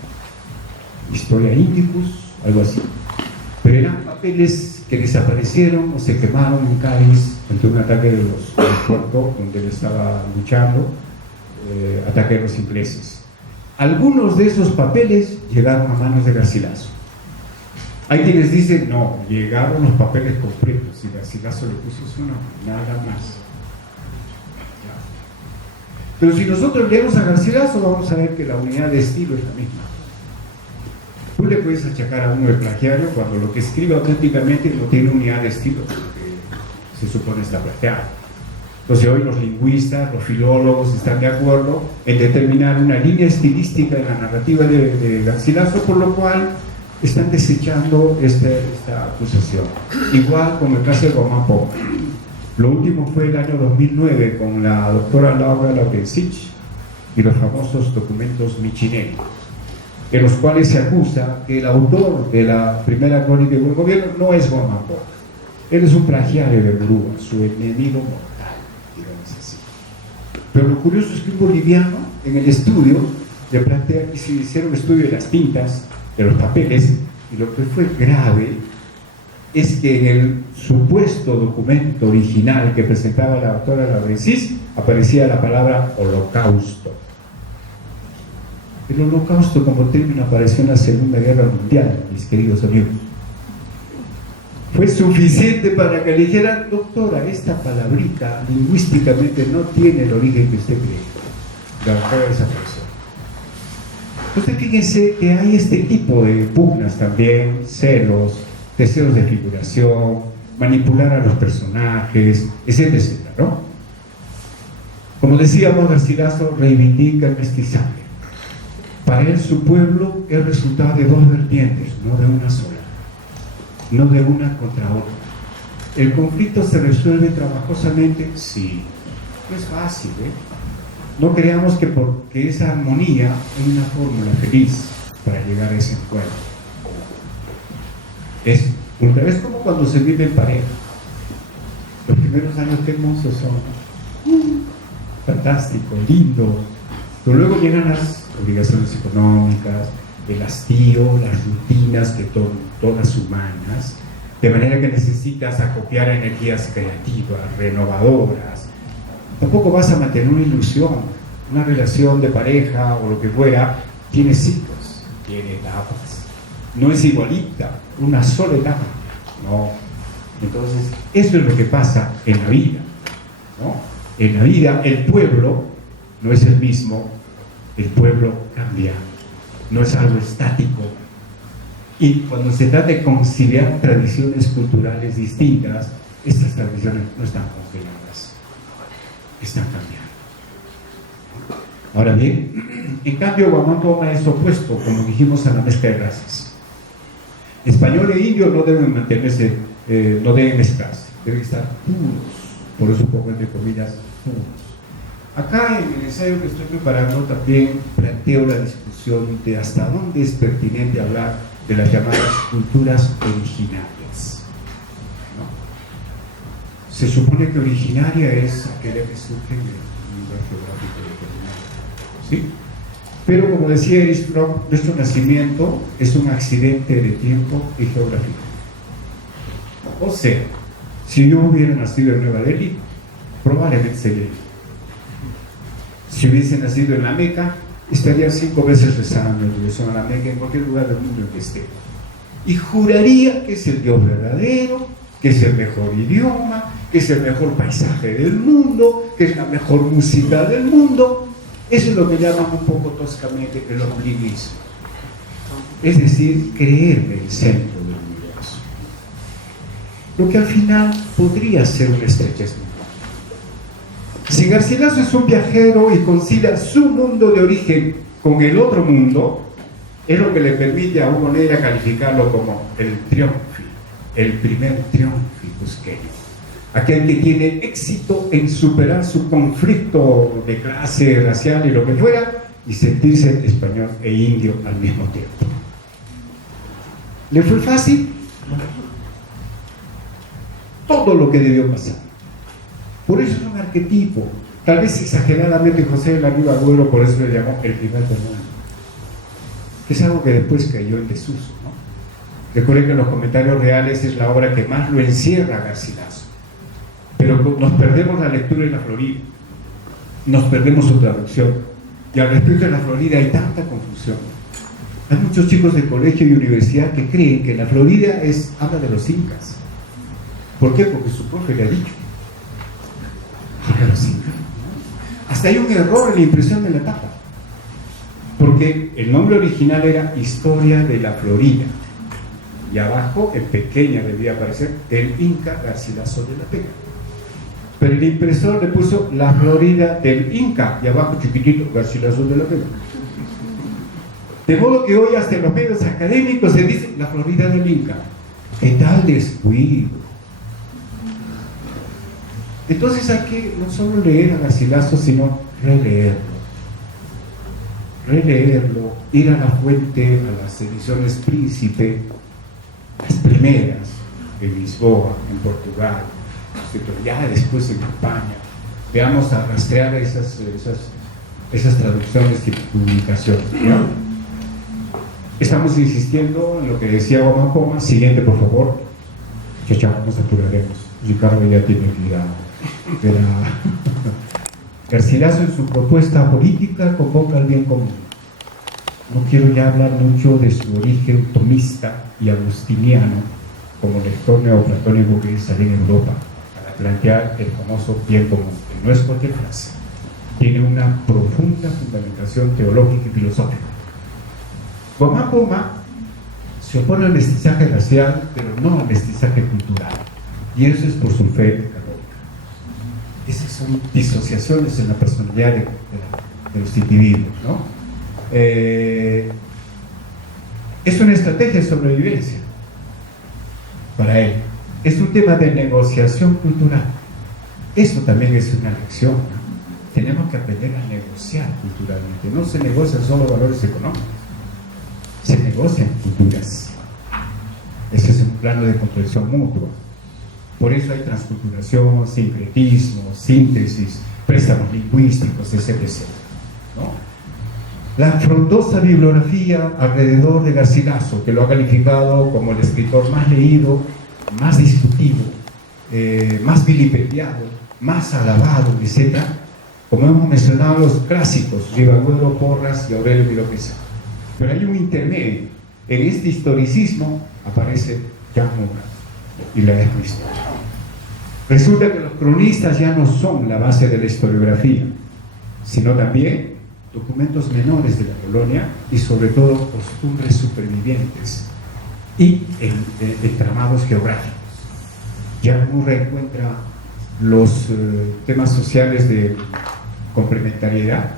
Historia Indicus, algo así. Pero eran papeles que desaparecieron o se quemaron en Cádiz ante un ataque del puerto donde él estaba luchando, ataque de los ingleses. Algunos de esos papeles llegaron a manos de Garcilaso. Hay quienes dicen, no, llegaron los papeles completos y Garcilaso le puso uno, nada más. Pero si nosotros leemos a Garcilaso, vamos a ver que la unidad de estilo es la misma. Tú le puedes achacar a uno de plagiario cuando lo que escribe auténticamente no tiene unidad de estilo, porque se supone está plagiado. Entonces hoy los lingüistas, los filólogos están de acuerdo en determinar una línea estilística en la narrativa de Garcilaso, por lo cual están desechando esta acusación. Igual con el caso de Guamán Poma. Lo último fue el año 2009 con la doctora Laura Laurencich y los famosos documentos Michinelli, en los cuales se acusa que el autor de la primera crónica de buen gobierno no es Guamán Poma. Él es un plagiario de Grúa, su enemigo mortal, digamos así. Pero lo curioso es que un boliviano en el estudio le plantea que si hicieron un estudio de las tintas, de los papeles, y lo que fue grave es que en el supuesto documento original que presentaba la doctora Laurencich aparecía la palabra holocausto. El holocausto como término apareció en la Segunda Guerra Mundial, mis queridos amigos. Fue suficiente para que le dijeran, doctora, esta palabrita lingüísticamente no tiene el origen que usted cree. La doctora desapareció. Entonces fíjense que hay este tipo de pugnas también, celos, deseos de figuración, manipular a los personajes, etcétera, etcétera, ¿no? Como decíamos, Garcilaso reivindica el mestizaje. Para él su pueblo es resultado de dos vertientes, no de una sola, no de una contra otra. ¿El conflicto se resuelve trabajosamente? Sí. No es fácil, No creamos que porque esa armonía es una fórmula feliz para llegar a ese encuentro. Es como cuando se vive en pareja. Los primeros años que hermosos son fantásticos, lindos, pero luego llegan las obligaciones económicas, el hastío, las rutinas que son todas humanas, de manera que necesitas acopiar energías creativas, renovadoras. Tampoco vas a mantener una ilusión. Una relación de pareja o lo que fuera tiene ciclos, tiene etapas. No es igualita, una sola etapa. No. Entonces, eso es lo que pasa en la vida, ¿no? En la vida, el pueblo no es el mismo, el pueblo cambia, no es algo estático. Y cuando se trata de conciliar tradiciones culturales distintas, estas tradiciones no están congeladas, están cambiando. Ahora bien, en cambio, Guamán Poma es opuesto, como dijimos, a la mezcla de razas. Español e indio no deben mantenerse, no deben mezclarse, deben estar puros, por eso pongo entre comillas puros. Acá en el ensayo que estoy preparando también planteo la discusión de hasta dónde es pertinente hablar de las llamadas culturas originarias, ¿no? Se supone que originaria es aquella que surge en un lugar geográfico determinado, ¿sí? Pero como decía Erich Fromm, nuestro nacimiento es un accidente de tiempo y geográfico. O sea, si yo hubiera nacido en Nueva Delhi, probablemente sería yo. Si hubiese nacido en la Meca, estaría 5 veces rezando en dirección a la Meca en cualquier lugar del mundo en que esté. Y juraría que es el Dios verdadero, que es el mejor idioma, que es el mejor paisaje del mundo, que es la mejor música del mundo. Eso es lo que llaman un poco toscamente el ombliguismo. Es decir, creerme el centro del universo. Lo que al final podría ser una estrechez mental. Si Garcilaso es un viajero y concilia su mundo de origen con el otro mundo, es lo que le permite a Hugo Neira calificarlo como el triunfi, el primer triunfi cusqueño. Aquel que tiene éxito en superar su conflicto de clase, racial y lo que fuera, y sentirse español e indio al mismo tiempo. ¿Le fue fácil? Todo lo que debió pasar. Por eso es un arquetipo. Tal vez exageradamente José de la Riva Agüero, por eso le llamó el primer Fernando. Es algo que después cayó en desuso, ¿no? Recuerden que Los Comentarios Reales es la obra que más lo encierra Garcilaso. Pero nos perdemos la lectura en la Florida, nos perdemos su traducción, y al respecto de la Florida hay tanta confusión. Hay muchos chicos de colegio y universidad que creen que la Florida habla de los incas. ¿Por qué? Porque su profe le ha dicho. Porque los incas. Hasta hay un error en la impresión de la tapa, porque el nombre original era Historia de la Florida, y abajo, en pequeña, debía aparecer el Inca Garcilaso de la Vega. Pero el impresor le puso la Florida del Inca y abajo chiquitito Garcilaso de la Vega. De modo que hoy hasta en los medios académicos se dice la Florida del Inca. ¿Qué tal descuido? Entonces hay que no solo leer a Garcilaso, sino releerlo. Releerlo, ir a la fuente, a las ediciones Príncipe, las primeras, en Lisboa, en Portugal, ya después en España, veamos a rastrear esas traducciones y publicaciones, ¿no? Estamos insistiendo en lo que decía Guamán Poma. Siguiente, por favor. Chacha, nos apuraremos. Ricardo ya tiene que ir a Garcilaso en su propuesta política convoca al bien común. No quiero ya hablar mucho de su origen tomista y agustiniano como lector neoplatónico que salió en Europa plantear el famoso bien común, que no es cualquier frase, tiene una profunda fundamentación teológica y filosófica. Guamán Poma se opone al mestizaje racial, pero no al mestizaje cultural, y eso es por su fe católica. Esas son disociaciones en la personalidad de los individuos, ¿no? Es una estrategia de sobrevivencia para él. Es un tema de negociación cultural. Eso también es una lección, ¿no? Tenemos que aprender a negociar culturalmente. No se negocian solo valores económicos, se negocian culturas. Ese es un plano de comprensión mutua. Por eso hay transculturación, sincretismo, síntesis, préstamos lingüísticos, etc. ¿No? La frondosa bibliografía alrededor de Garcilaso, que lo ha calificado como el escritor más leído, más discutido, más vilipendiado, más alabado, etc. Como hemos mencionado, los clásicos, Ribagüero, Porras y Aurelio Miró Quesada. Pero hay un intermedio. En este historicismo aparece Jan Murat y la etnohistoria. Resulta que los cronistas ya no son la base de la historiografía, sino también documentos menores de la colonia y sobre todo costumbres supervivientes y entramados geográficos. Jan Murat encuentra los temas sociales de complementariedad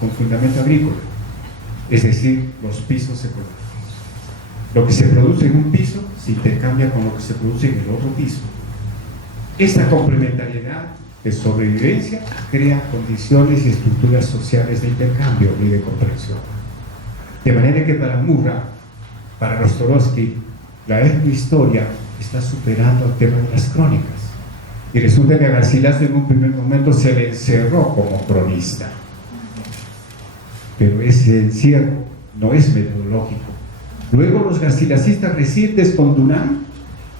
con fundamento agrícola, es decir, los pisos ecológicos. Lo que se produce en un piso se intercambia con lo que se produce en el otro piso. Esta complementariedad de sobrevivencia crea condiciones y estructuras sociales de intercambio y de comprensión. De manera que para Murra, para Rostorowski, la etnohistoria está superando el tema de las crónicas. Y resulta que a Garcilaso en un primer momento se le encerró como cronista. Pero ese encierro no es metodológico. Luego los garcilacistas recientes con Dunán,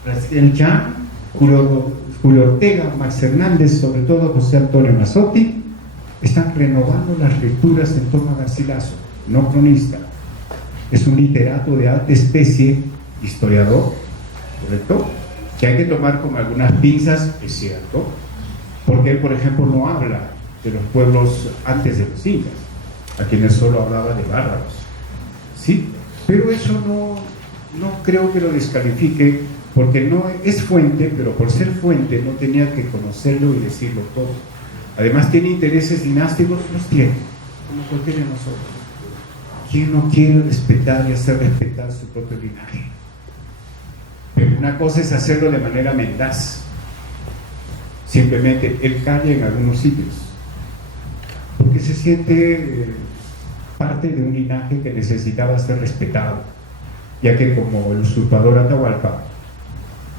Raciel Jan, Julio Ortega, Max Hernández, sobre todo José Antonio Mazzotti, están renovando las lecturas en torno a Garcilaso, no cronista. Es un literato de alta especie, historiador, ¿correcto?, que hay que tomar con algunas pinzas, es cierto, porque él, por ejemplo, no habla de los pueblos antes de los incas, a quienes solo hablaba de bárbaros, ¿sí? Pero eso no creo que lo descalifique, porque no es fuente, pero por ser fuente no tenía que conocerlo y decirlo todo. Además tiene intereses dinásticos, los tiene, como cualquiera de nosotros. ¿Quién no quiere respetar y hacer respetar su propio linaje? Pero una cosa es hacerlo de manera mendaz. Simplemente él calla en algunos sitios, porque se siente parte de un linaje que necesitaba ser respetado, ya que como el usurpador Atahualpa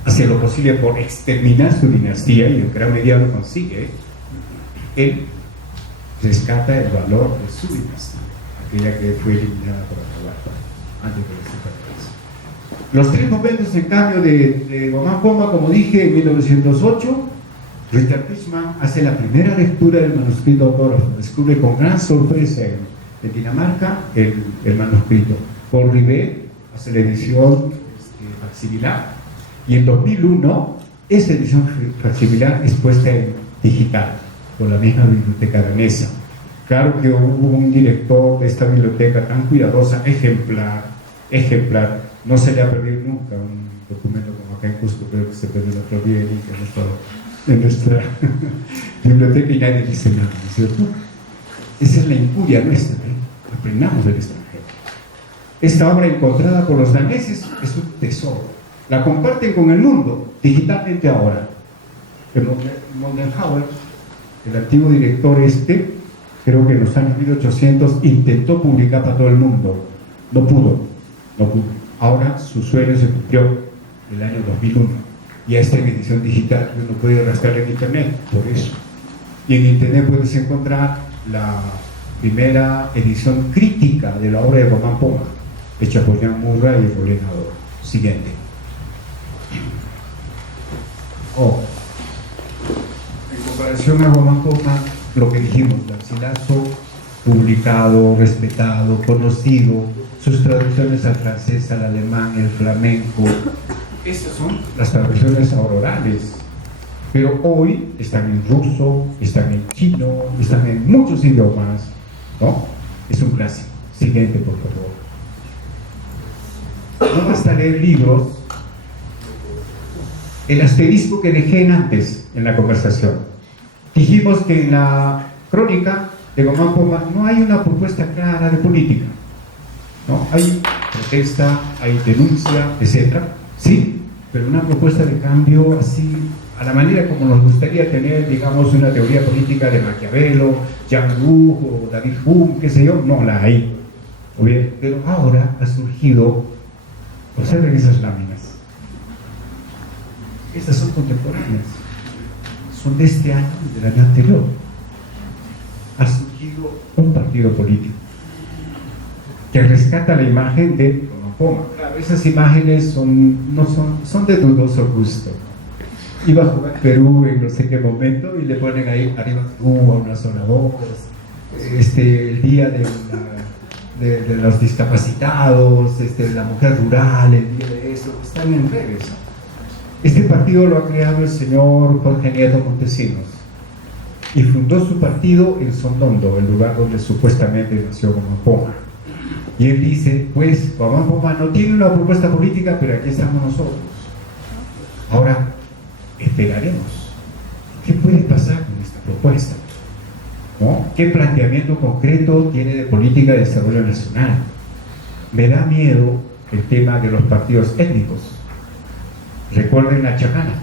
hace lo posible por exterminar su dinastía, y en gran medida lo consigue, él rescata el valor de su dinastía, aquella que fue eliminada por Atahualpa antes de la separación. Los tres momentos, en cambio, de Guamán Poma, como dije, en 1908, Richard Fishman hace la primera lectura del manuscrito autógrafo, descubre con gran sorpresa en Dinamarca el manuscrito. Paul Rivet hace la edición facsimilar, y en 2001 esa edición facsimilar es puesta en digital por la misma biblioteca danesa. Claro que hubo un director de esta biblioteca tan cuidadosa, ejemplar, no se le ha perdido nunca un documento como acá en Cusco, creo que se perdió el otro día en nuestra biblioteca, y nadie dice nada, ¿no es cierto? Esa es la incuria nuestra, ¿eh? Aprendamos del extranjero. Esta obra encontrada por los daneses es un tesoro. La comparten con el mundo digitalmente ahora. Moldenhauer, el antiguo director creo que en los años 1800 intentó publicar para todo el mundo. No pudo. Ahora su sueño se cumplió en el año 2001. Ya está en edición digital, uno puede rastrear en internet, por eso. Y en internet puedes encontrar la primera edición crítica de la obra de Guamán Poma, hecha por Jan Murra y Rolén Ador. Siguiente. En comparación a Guamán Poma, lo que dijimos, Garcilaso, publicado, respetado, conocido, sus traducciones al francés, al alemán, el flamenco, esas son las traducciones orales, pero hoy están en ruso, están en chino, están en muchos idiomas, ¿no? Es un clásico. Siguiente, por favor. No basta leer libros. El asterisco que dejé antes en la conversación. Dijimos que en la crónica de Guamán Poma no hay una propuesta clara de política, ¿no? Hay protesta, hay denuncia, etc. Sí, pero una propuesta de cambio así, a la manera como nos gustaría tener, digamos, una teoría política de Maquiavelo, Jean Luc o David Hume, qué sé yo, no la hay. Bien, pero ahora ha surgido, observen esas láminas. Estas son contemporáneas, son de este año y del año anterior. Ha surgido un partido político que rescata la imagen de Poma. Claro, esas imágenes son de dudoso gusto. Iba a jugar Perú en no sé qué momento y le ponen ahí arriba a una sola voz, el día de los discapacitados, la mujer rural, el día de eso, están en redes. Este partido lo ha creado el señor Jorge Nieto Montesinos y fundó su partido en Sondondo, el lugar donde supuestamente nació Guamán Poma. Y él dice, pues Guamán Poma no tiene una propuesta política, pero aquí estamos nosotros. Ahora esperaremos. ¿Qué puede pasar con esta propuesta? ¿No? ¿Qué planteamiento concreto tiene de política de desarrollo nacional? Me da miedo el tema de los partidos étnicos. Recuerden la chacana.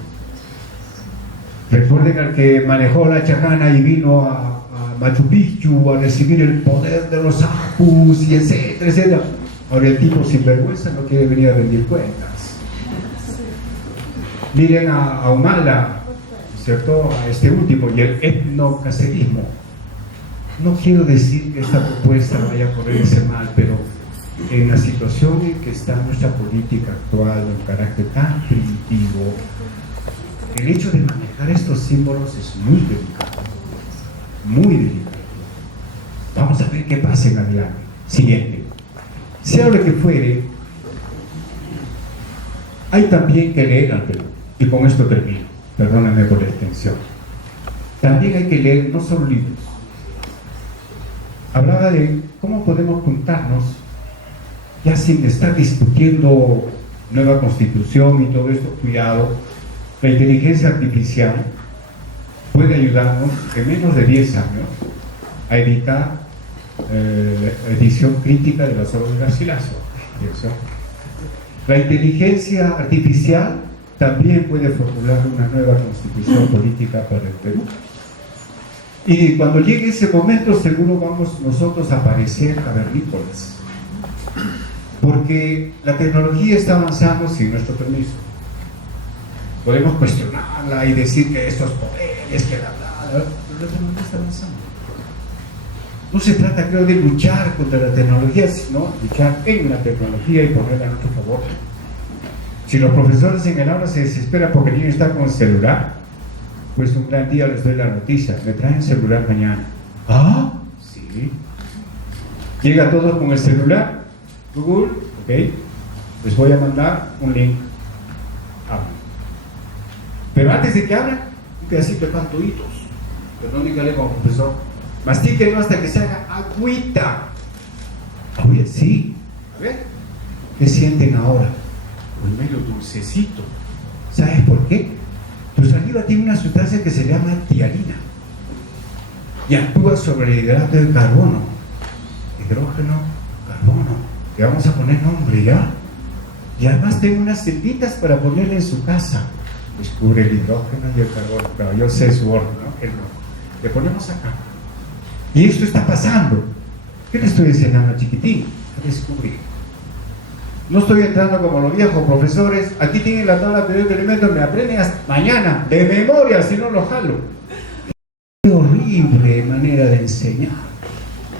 Recuerden al que manejó la chacana y vino a Machu Picchu a recibir el poder de los Apus y etcétera, etcétera. Ahora el tipo sinvergüenza no quiere venir a rendir cuentas. Miren a Humala, ¿cierto? A este último, y el etnocacerismo. No quiero decir que esta propuesta vaya a correrse mal, pero en la situación en que está nuestra política actual, de un carácter tan primitivo, el hecho de manejar estos símbolos es muy delicado, muy delicado. Vamos a ver qué pasa en adelante. Siguiente. Sea lo que fuere, hay también que leer al Perú, y con esto termino, perdónenme por la extensión. También hay que leer no solo libros. Hablaba de cómo podemos juntarnos, ya sin estar discutiendo nueva constitución y todo esto, cuidado. La inteligencia artificial puede ayudarnos en menos de 10 años a evitar la edición crítica de las obras de Garcilaso. La inteligencia artificial también puede formular una nueva constitución política para el Perú. Y cuando llegue ese momento, seguro vamos nosotros a parecer cavernícolas. Porque la tecnología está avanzando sin nuestro permiso. Podemos cuestionarla y decir que estos poderes, que pero la tecnología está avanzando. No se trata, creo, de luchar contra la tecnología, sino luchar en la tecnología y ponerla a nuestro favor. Si los profesores en el aula se desesperan porque el niño está con el celular, pues un gran día les doy la noticia, me traen celular mañana. ¿Ah? Sí. Llega todos con el celular, Google, ok, les voy a mandar un link. Pero antes de que abran, un pedacito de pan toditos. Perdón, dígale como profesor. Mastíquenlo hasta que se haga agüita. Oye, sí. A ver, ¿qué sienten ahora? Pues medio dulcecito. ¿Sabes por qué? Tu saliva tiene una sustancia que se llama tialina y actúa sobre el hidrato de carbono, hidrógeno, carbono. Le vamos a poner nombre, ¿ya? Y además tengo unas celditas para ponerle en su casa. Descubre el hidrógeno y el carbono. Claro, yo sé su orden, ¿no? Le ponemos acá. Y esto está pasando. ¿Qué le estoy enseñando a chiquitín? A descubrir. No estoy entrando como los viejos profesores. Aquí tienen la tabla periódica de elementos, me aprenden hasta mañana, de memoria, si no lo jalo. Qué horrible manera de enseñar.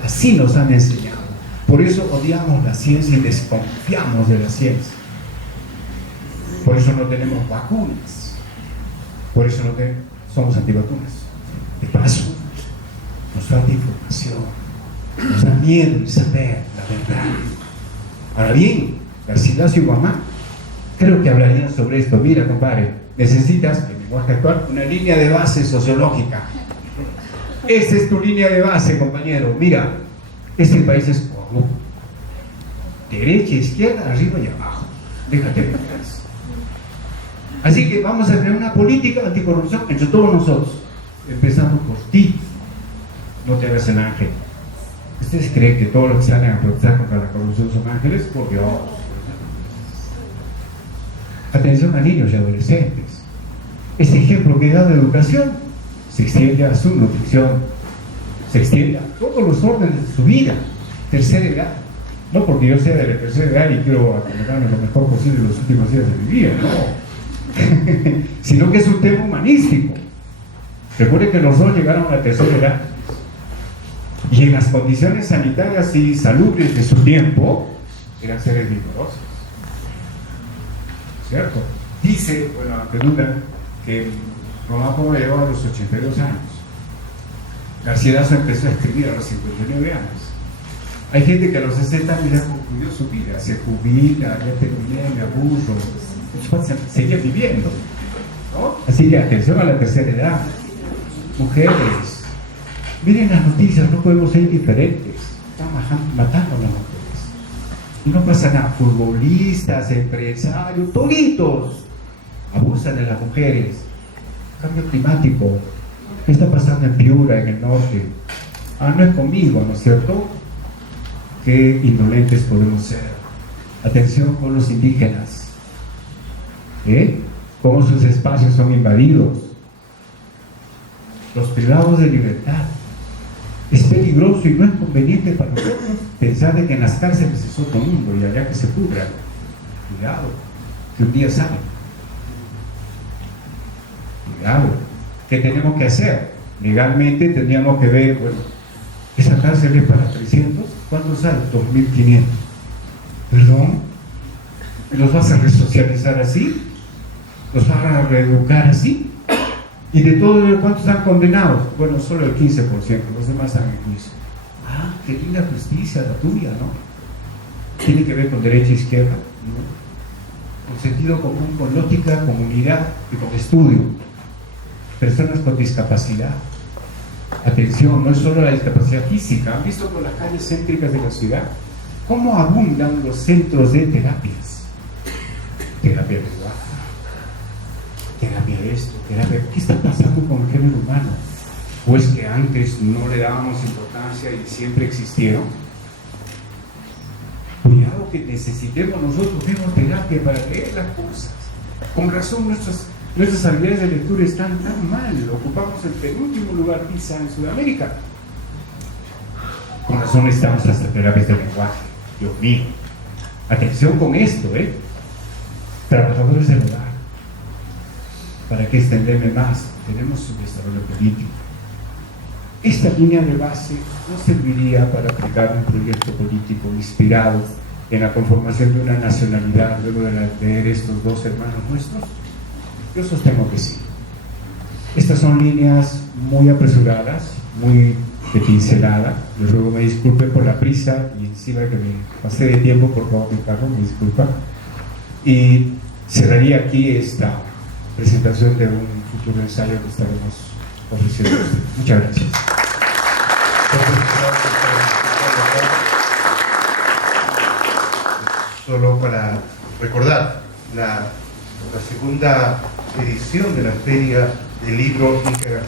Así nos han enseñado. Por eso odiamos la ciencia y desconfiamos de la ciencia. Por eso no tenemos vacunas. Por eso somos antivacunas. De paso, nos falta información. Nos da miedo el saber la verdad. Ahora bien, Garcilaso y Guamán creo que hablarían sobre esto. Mira, compadre, necesitas, en lenguaje actual, una línea de base sociológica. Esa es tu línea de base, compañero. Mira, este país es corrupto. Derecha, izquierda, arriba y abajo. Déjate de atrás. Así que vamos a crear una política anticorrupción entre todos nosotros. Empezando por ti. No te hagas el ángel. ¿Ustedes creen que todos los que salen a protestar contra la corrupción son ángeles? Por Dios. Atención a niños y adolescentes. Este ejemplo que da de educación se extiende a su nutrición, se extiende a todos los órdenes de su vida. Tercera edad. No porque yo sea de la tercera edad y quiero acomodarme lo mejor posible en los últimos días de mi vida, no. Sino que es un tema humanístico. Recuerden que los dos llegaron a la tercera edad. Y en las condiciones sanitarias y salubres de su tiempo, eran seres vigorosos. ¿Cierto? Dice, bueno, aunque duda, que Román Pombo llegó a los 82 años. Garcilaso empezó a escribir a los 59 años. Hay gente que a los 60 años ya concluyó su vida, se jubila, ya terminé, me aburro. Seguía viviendo, ¿no? Así que atención a la tercera edad. Mujeres, miren las noticias, no podemos ser indiferentes. Están matando a las mujeres. Y no pasa nada. Futbolistas, empresarios, toditos abusan de las mujeres. Cambio climático. ¿Qué está pasando en Piura, en el norte? No es conmigo, ¿no es cierto? Qué indolentes podemos ser. Atención con los indígenas. Cómo sus espacios son invadidos. los privados de libertad. Es peligroso y no es conveniente para nosotros pensar de que en las cárceles es otro mundo y allá que se pudran. Cuidado, que un día salen. Cuidado, ¿qué tenemos que hacer? Legalmente tendríamos que ver, bueno, esa cárcel es para 300, ¿cuántos salen? 2.500. ¿Perdón? ¿Los vas a resocializar así? ¿Los vas a reeducar así? ¿Y de todos cuántos están condenados? Bueno, solo el 15%, los demás están en juicio. Ah, qué linda justicia la tuya, ¿no? Tiene que ver con derecha e izquierda, ¿no? Con sentido común, con lógica, con unidad y con estudio. Personas con discapacidad. Atención, no es solo la discapacidad física. ¿Han visto por las calles céntricas de la ciudad cómo abundan los centros de terapias? Terapia de lenguaje, terapia de esto, terapia. ¿Qué está pasando con el género humano? Pues que antes no le dábamos importancia y siempre existieron. Cuidado que necesitemos nosotros mismos terapia para leer las cosas. Con razón nuestras habilidades de lectura están tan mal. Ocupamos el penúltimo lugar quizá en Sudamérica. Con razón necesitamos hasta terapias de lenguaje. Dios mío. Atención con esto, trabajadores del hogar. ¿Para qué extenderme más? Tenemos un desarrollo político. Esta línea de base no serviría para aplicar un proyecto político inspirado en la conformación de una nacionalidad luego de leer estos dos hermanos nuestros. Yo sostengo que sí. Estas son líneas muy apresuradas, muy de pincelada. Les ruego me disculpen por la prisa y encima que me pasé de tiempo, por favor, mi carro, me disculpa. Y cerraría aquí esta presentación de un futuro ensayo que estaremos ofreciendo. Muchas gracias. Solo para recordar, la segunda edición de la Feria del Libro Inca